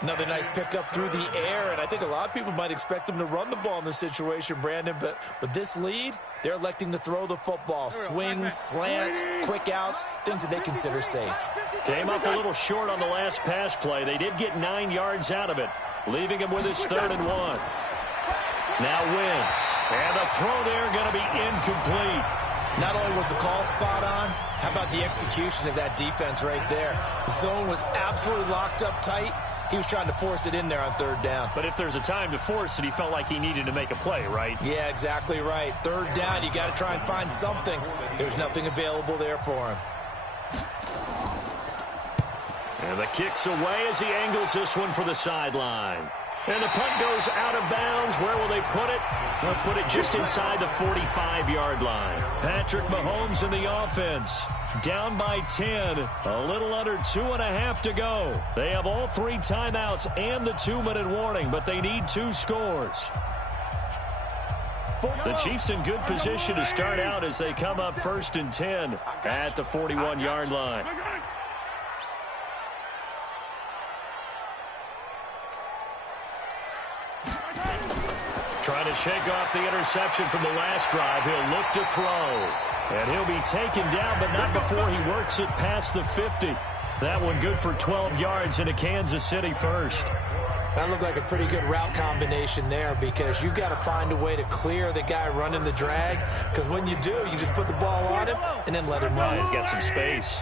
Another nice pickup through the air, and I think a lot of people might expect him to run the ball in this situation, Brandon, but with this lead, they're electing to throw the football. Swings, slants, quick outs, things that they consider safe. Came up a little short on the last pass play. They did get 9 yards out of it, leaving him with his 3rd and 1. Now Wentz, and the throw there going to be incomplete. Not only was the call spot on, how about the execution of that defense right there? The zone was absolutely locked up tight. He was trying to force it in there on 3rd down. But if there's a time to force it, he felt like he needed to make a play, right? Yeah, exactly right. 3rd down, you got to try and find something. There's nothing available there for him. And the kick's away as he angles this one for the sideline. And the punt goes out of bounds. Where will they put it? They'll put it just inside the 45-yard line. Patrick Mahomes in the offense. Down by 10. A little under 2.5 to go. They have all 3 timeouts and the 2-minute warning, but they need 2 scores. The Chiefs in good position to start out as they come up 1st and 10 at the 41-yard line. Trying to shake off the interception from the last drive. He'll look to throw. And he'll be taken down, but not before he works it past the 50. That one good for 12 yards into Kansas City first. That looked like a pretty good route combination there because you've got to find a way to clear the guy running the drag. Because when you do, you just put the ball on him and then let him run. He's got some space.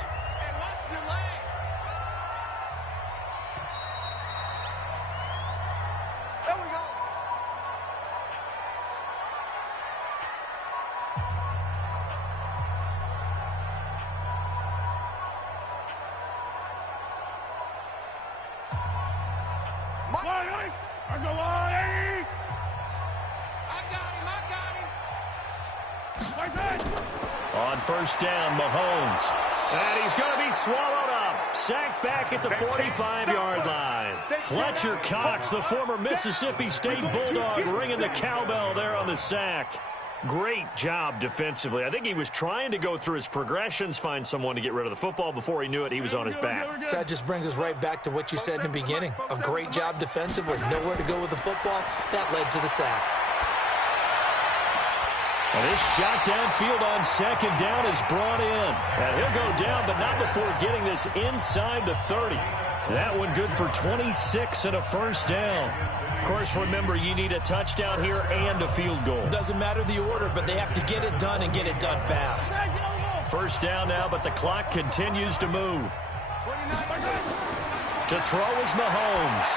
On 1st down, Mahomes. And he's going to be swallowed up. Sacked back at the 45-yard line. Fletcher Cox, the former Mississippi State Bulldog, ringing the cowbell there on the sack. Great job defensively. I think he was trying to go through his progressions, find someone to get rid of the football. Before he knew it, he was on his back. So that just brings us right back to what you said in the beginning. A great job defensively. Nowhere to go with the football. That led to the sack. And this shot downfield on second down is brought in. And he'll go down, but not before getting this inside the 30. That one good for 26 and a first down. Of course, remember, you need a touchdown here and a field goal. Doesn't matter the order, but they have to get it done and get it done fast. First down now, but the clock continues to move. To throw is Mahomes.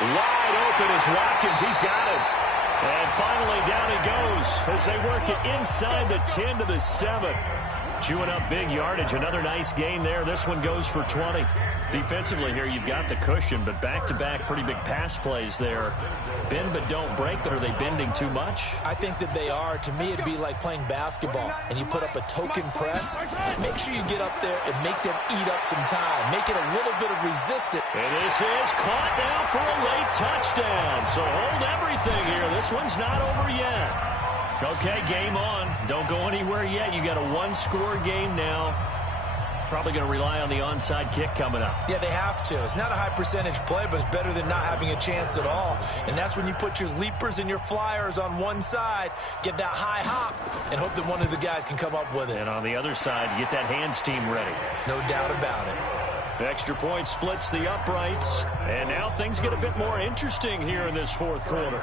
Wide open is Watkins. He's got it. And finally, down he goes as they work it inside the 10 to the 7. Chewing up big yardage. Another nice gain there. This one goes for 20. Defensively here, you've got the cushion, but back-to-back pretty big pass plays there. Bend but don't break, but are they bending too much? I think that they are. To me, it'd be like playing basketball, and you put up a token press. Make sure you get up there and make them eat up some time. Make it a little bit of resistance. And this is caught now for a late touchdown. So hold everything here. This one's not over yet. Okay, game on. Don't go anywhere yet. You got a one-score game now. Probably going to rely on the onside kick coming up. Yeah, they have to. It's not a high percentage play, but it's better than not having a chance at all. And that's when you put your leapers and your flyers on one side, get that high hop, and hope that one of the guys can come up with it. And on the other side, get that hands team ready. No doubt about it. Extra point splits the uprights. And now things get a bit more interesting here in this fourth quarter.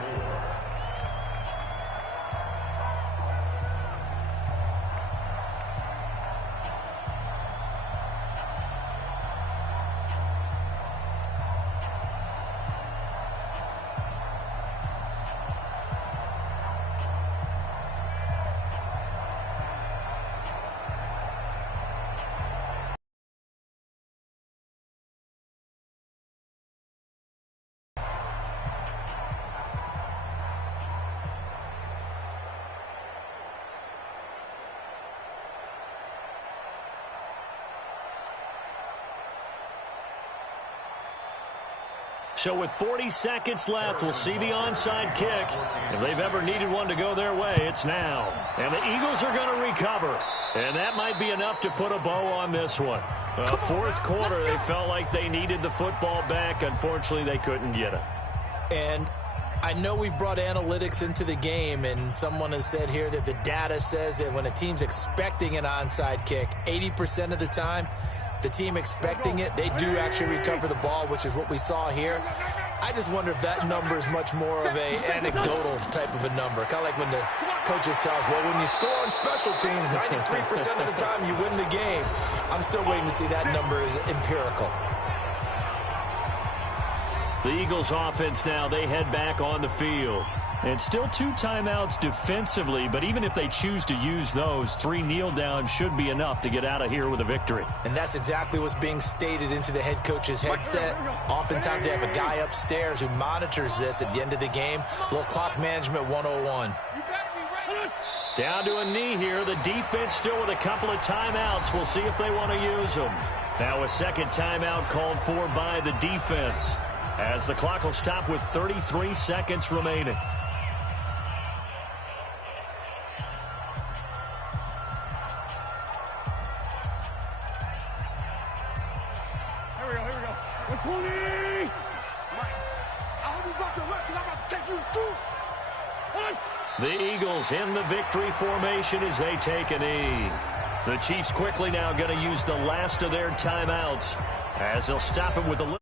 So with 40 seconds left, we'll see the onside kick. If they've ever needed one to go their way, it's now. And the Eagles are going to recover. And that might be enough to put a bow on this one. Fourth quarter, they felt like they needed the football back. Unfortunately, they couldn't get it. And I know we brought analytics into the game, and someone has said here that the data says that when a team's expecting an onside kick, 80% of the time, the team expecting it, they do actually recover the ball, which is what we saw here. I just wonder if that number is much more of a anecdotal type of a number. Kind of like when the coaches tell us, well, when you score on special teams, 93% of the time you win the game. I'm still waiting to see that number is empirical. The Eagles offense now, they head back on the field. And still 2 timeouts defensively, but even if they choose to use those, 3 kneel downs should be enough to get out of here with a victory. And that's exactly what's being stated into the head coach's headset. Oftentimes they have a guy upstairs who monitors this at the end of the game. A little clock management 101. Down to a knee here. The defense still with a couple of timeouts. We'll see if they want to use them. Now a second timeout called for by the defense, as the clock will stop with 33 seconds remaining. The Eagles in the victory formation as they take a knee. The Chiefs quickly now going to use the last of their timeouts as they'll stop it with a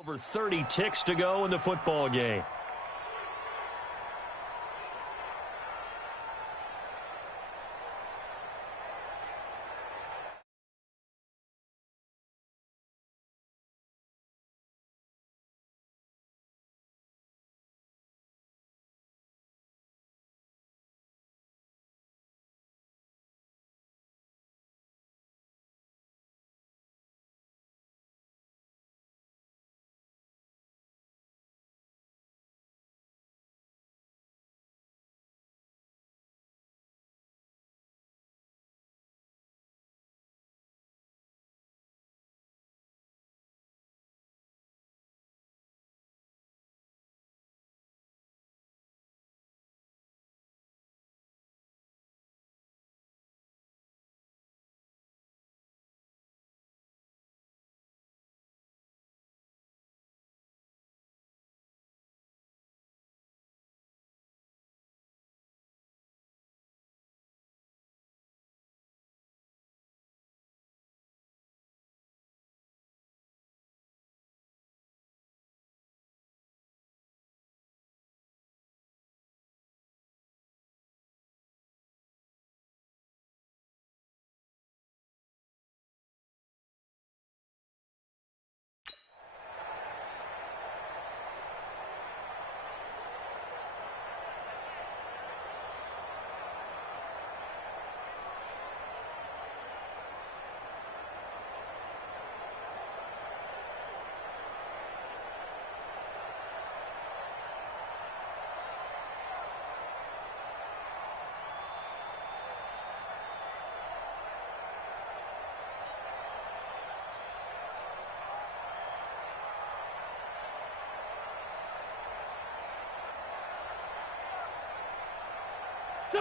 Over 30 ticks to go in the football game.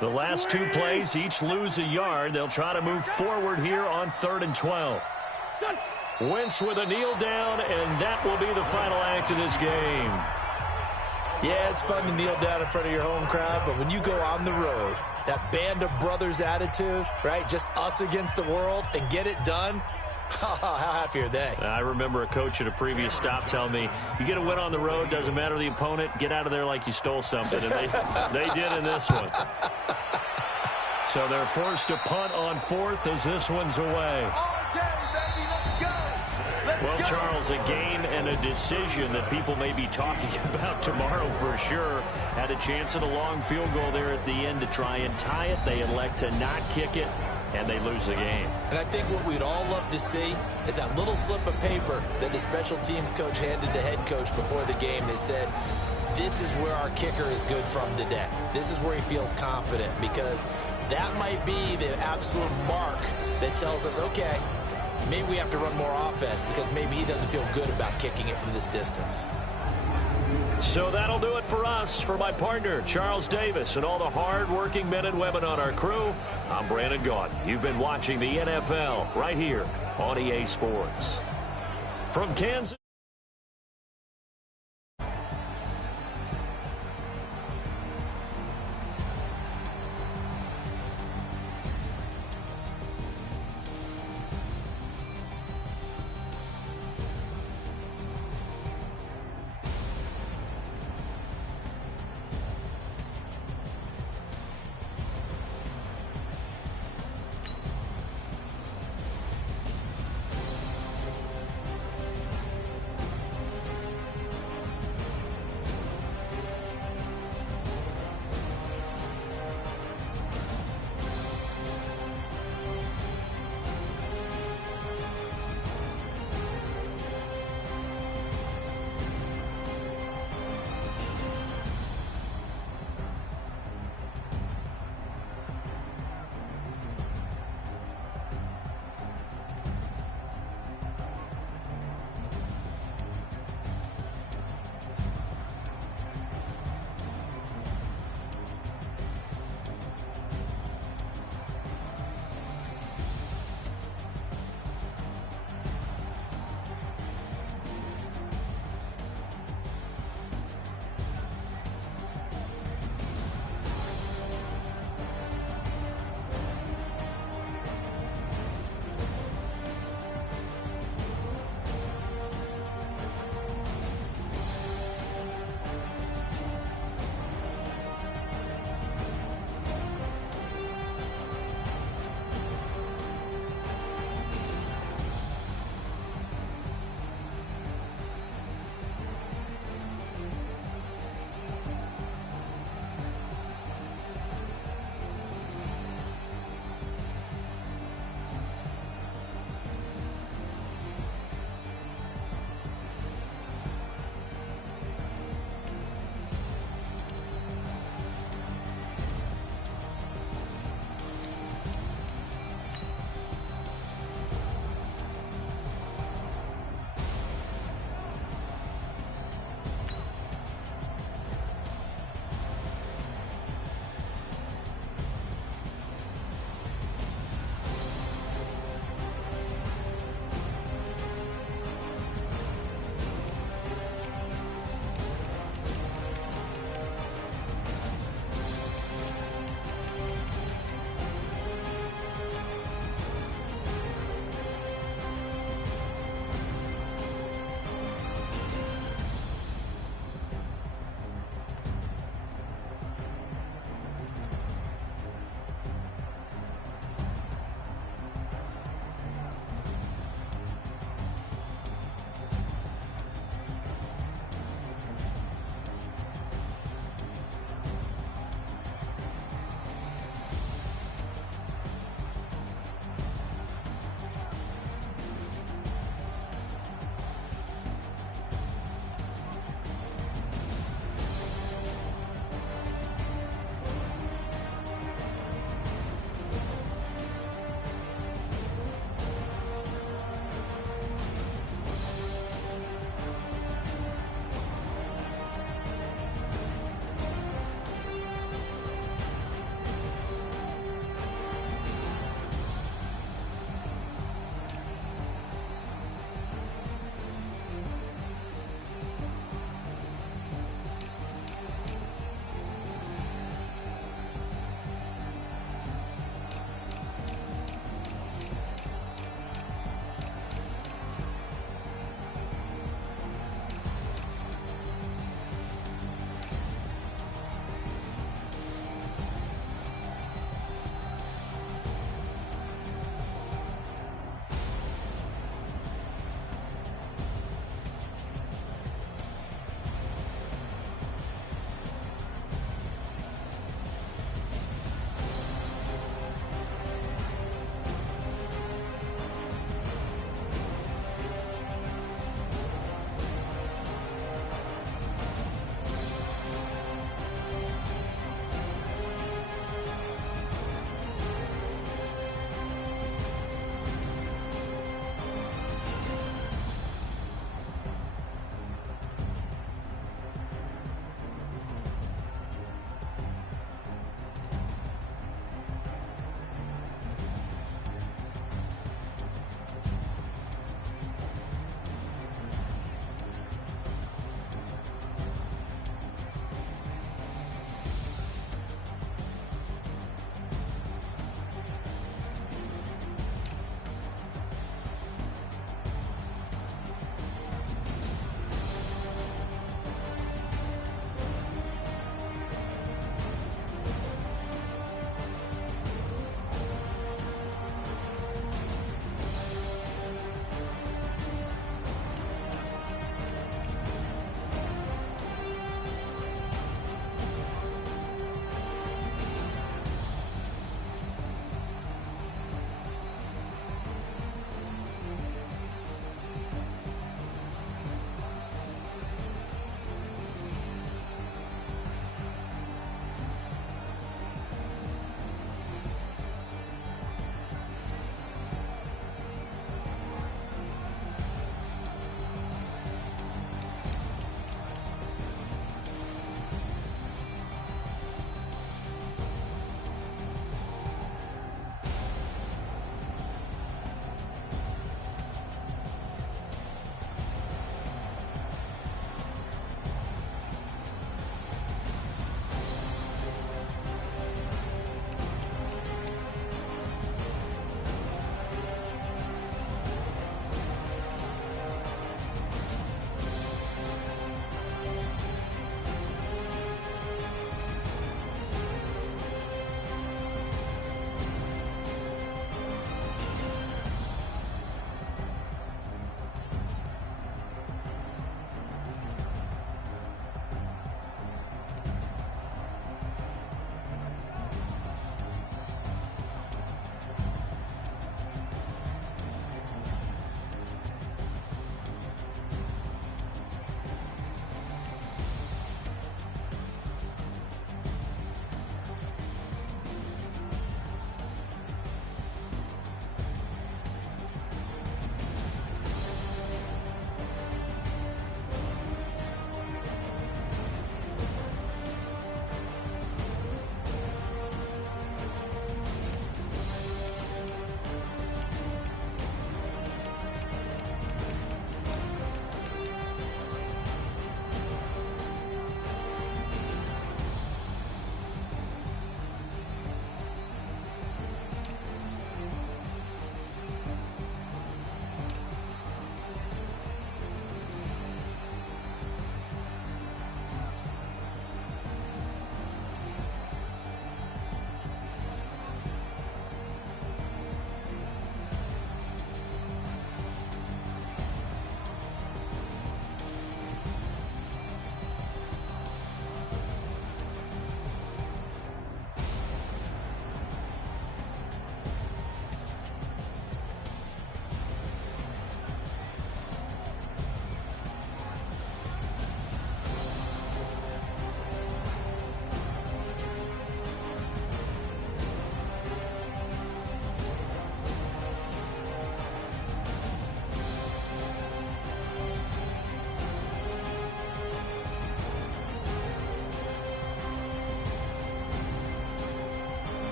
The last two plays each lose a yard. They'll try to move forward here on 3rd and 12. Wentz with a kneel down, and that will be the final act of this game. Yeah, it's fun to kneel down in front of your home crowd, but when you go on the road, that band of brothers attitude, right, just us against the world, and get it done, how happy are they? I remember a coach at a previous stop telling me, you get a win on the road, doesn't matter the opponent, get out of there like you stole something, and they did in this one. So they're forced to punt on 4th as this one's away. Well, Charles, a game and a decision that people may be talking about tomorrow for sure. Had a chance at a long field goal there at the end to try and tie it. They elect to not kick it, and they lose the game. And I think what we'd all love to see is that little slip of paper that the special teams coach handed the head coach before the game. They said, this is where our kicker is good from today. This is where he feels confident, because that might be the absolute mark that tells us, okay, maybe we have to run more offense because maybe he doesn't feel good about kicking it from this distance. So that'll do it for us. For my partner, Charles Davis, and all the hard-working men and women on our crew, I'm Brandon Gaudin. You've been watching the NFL right here on EA Sports. From Kansas.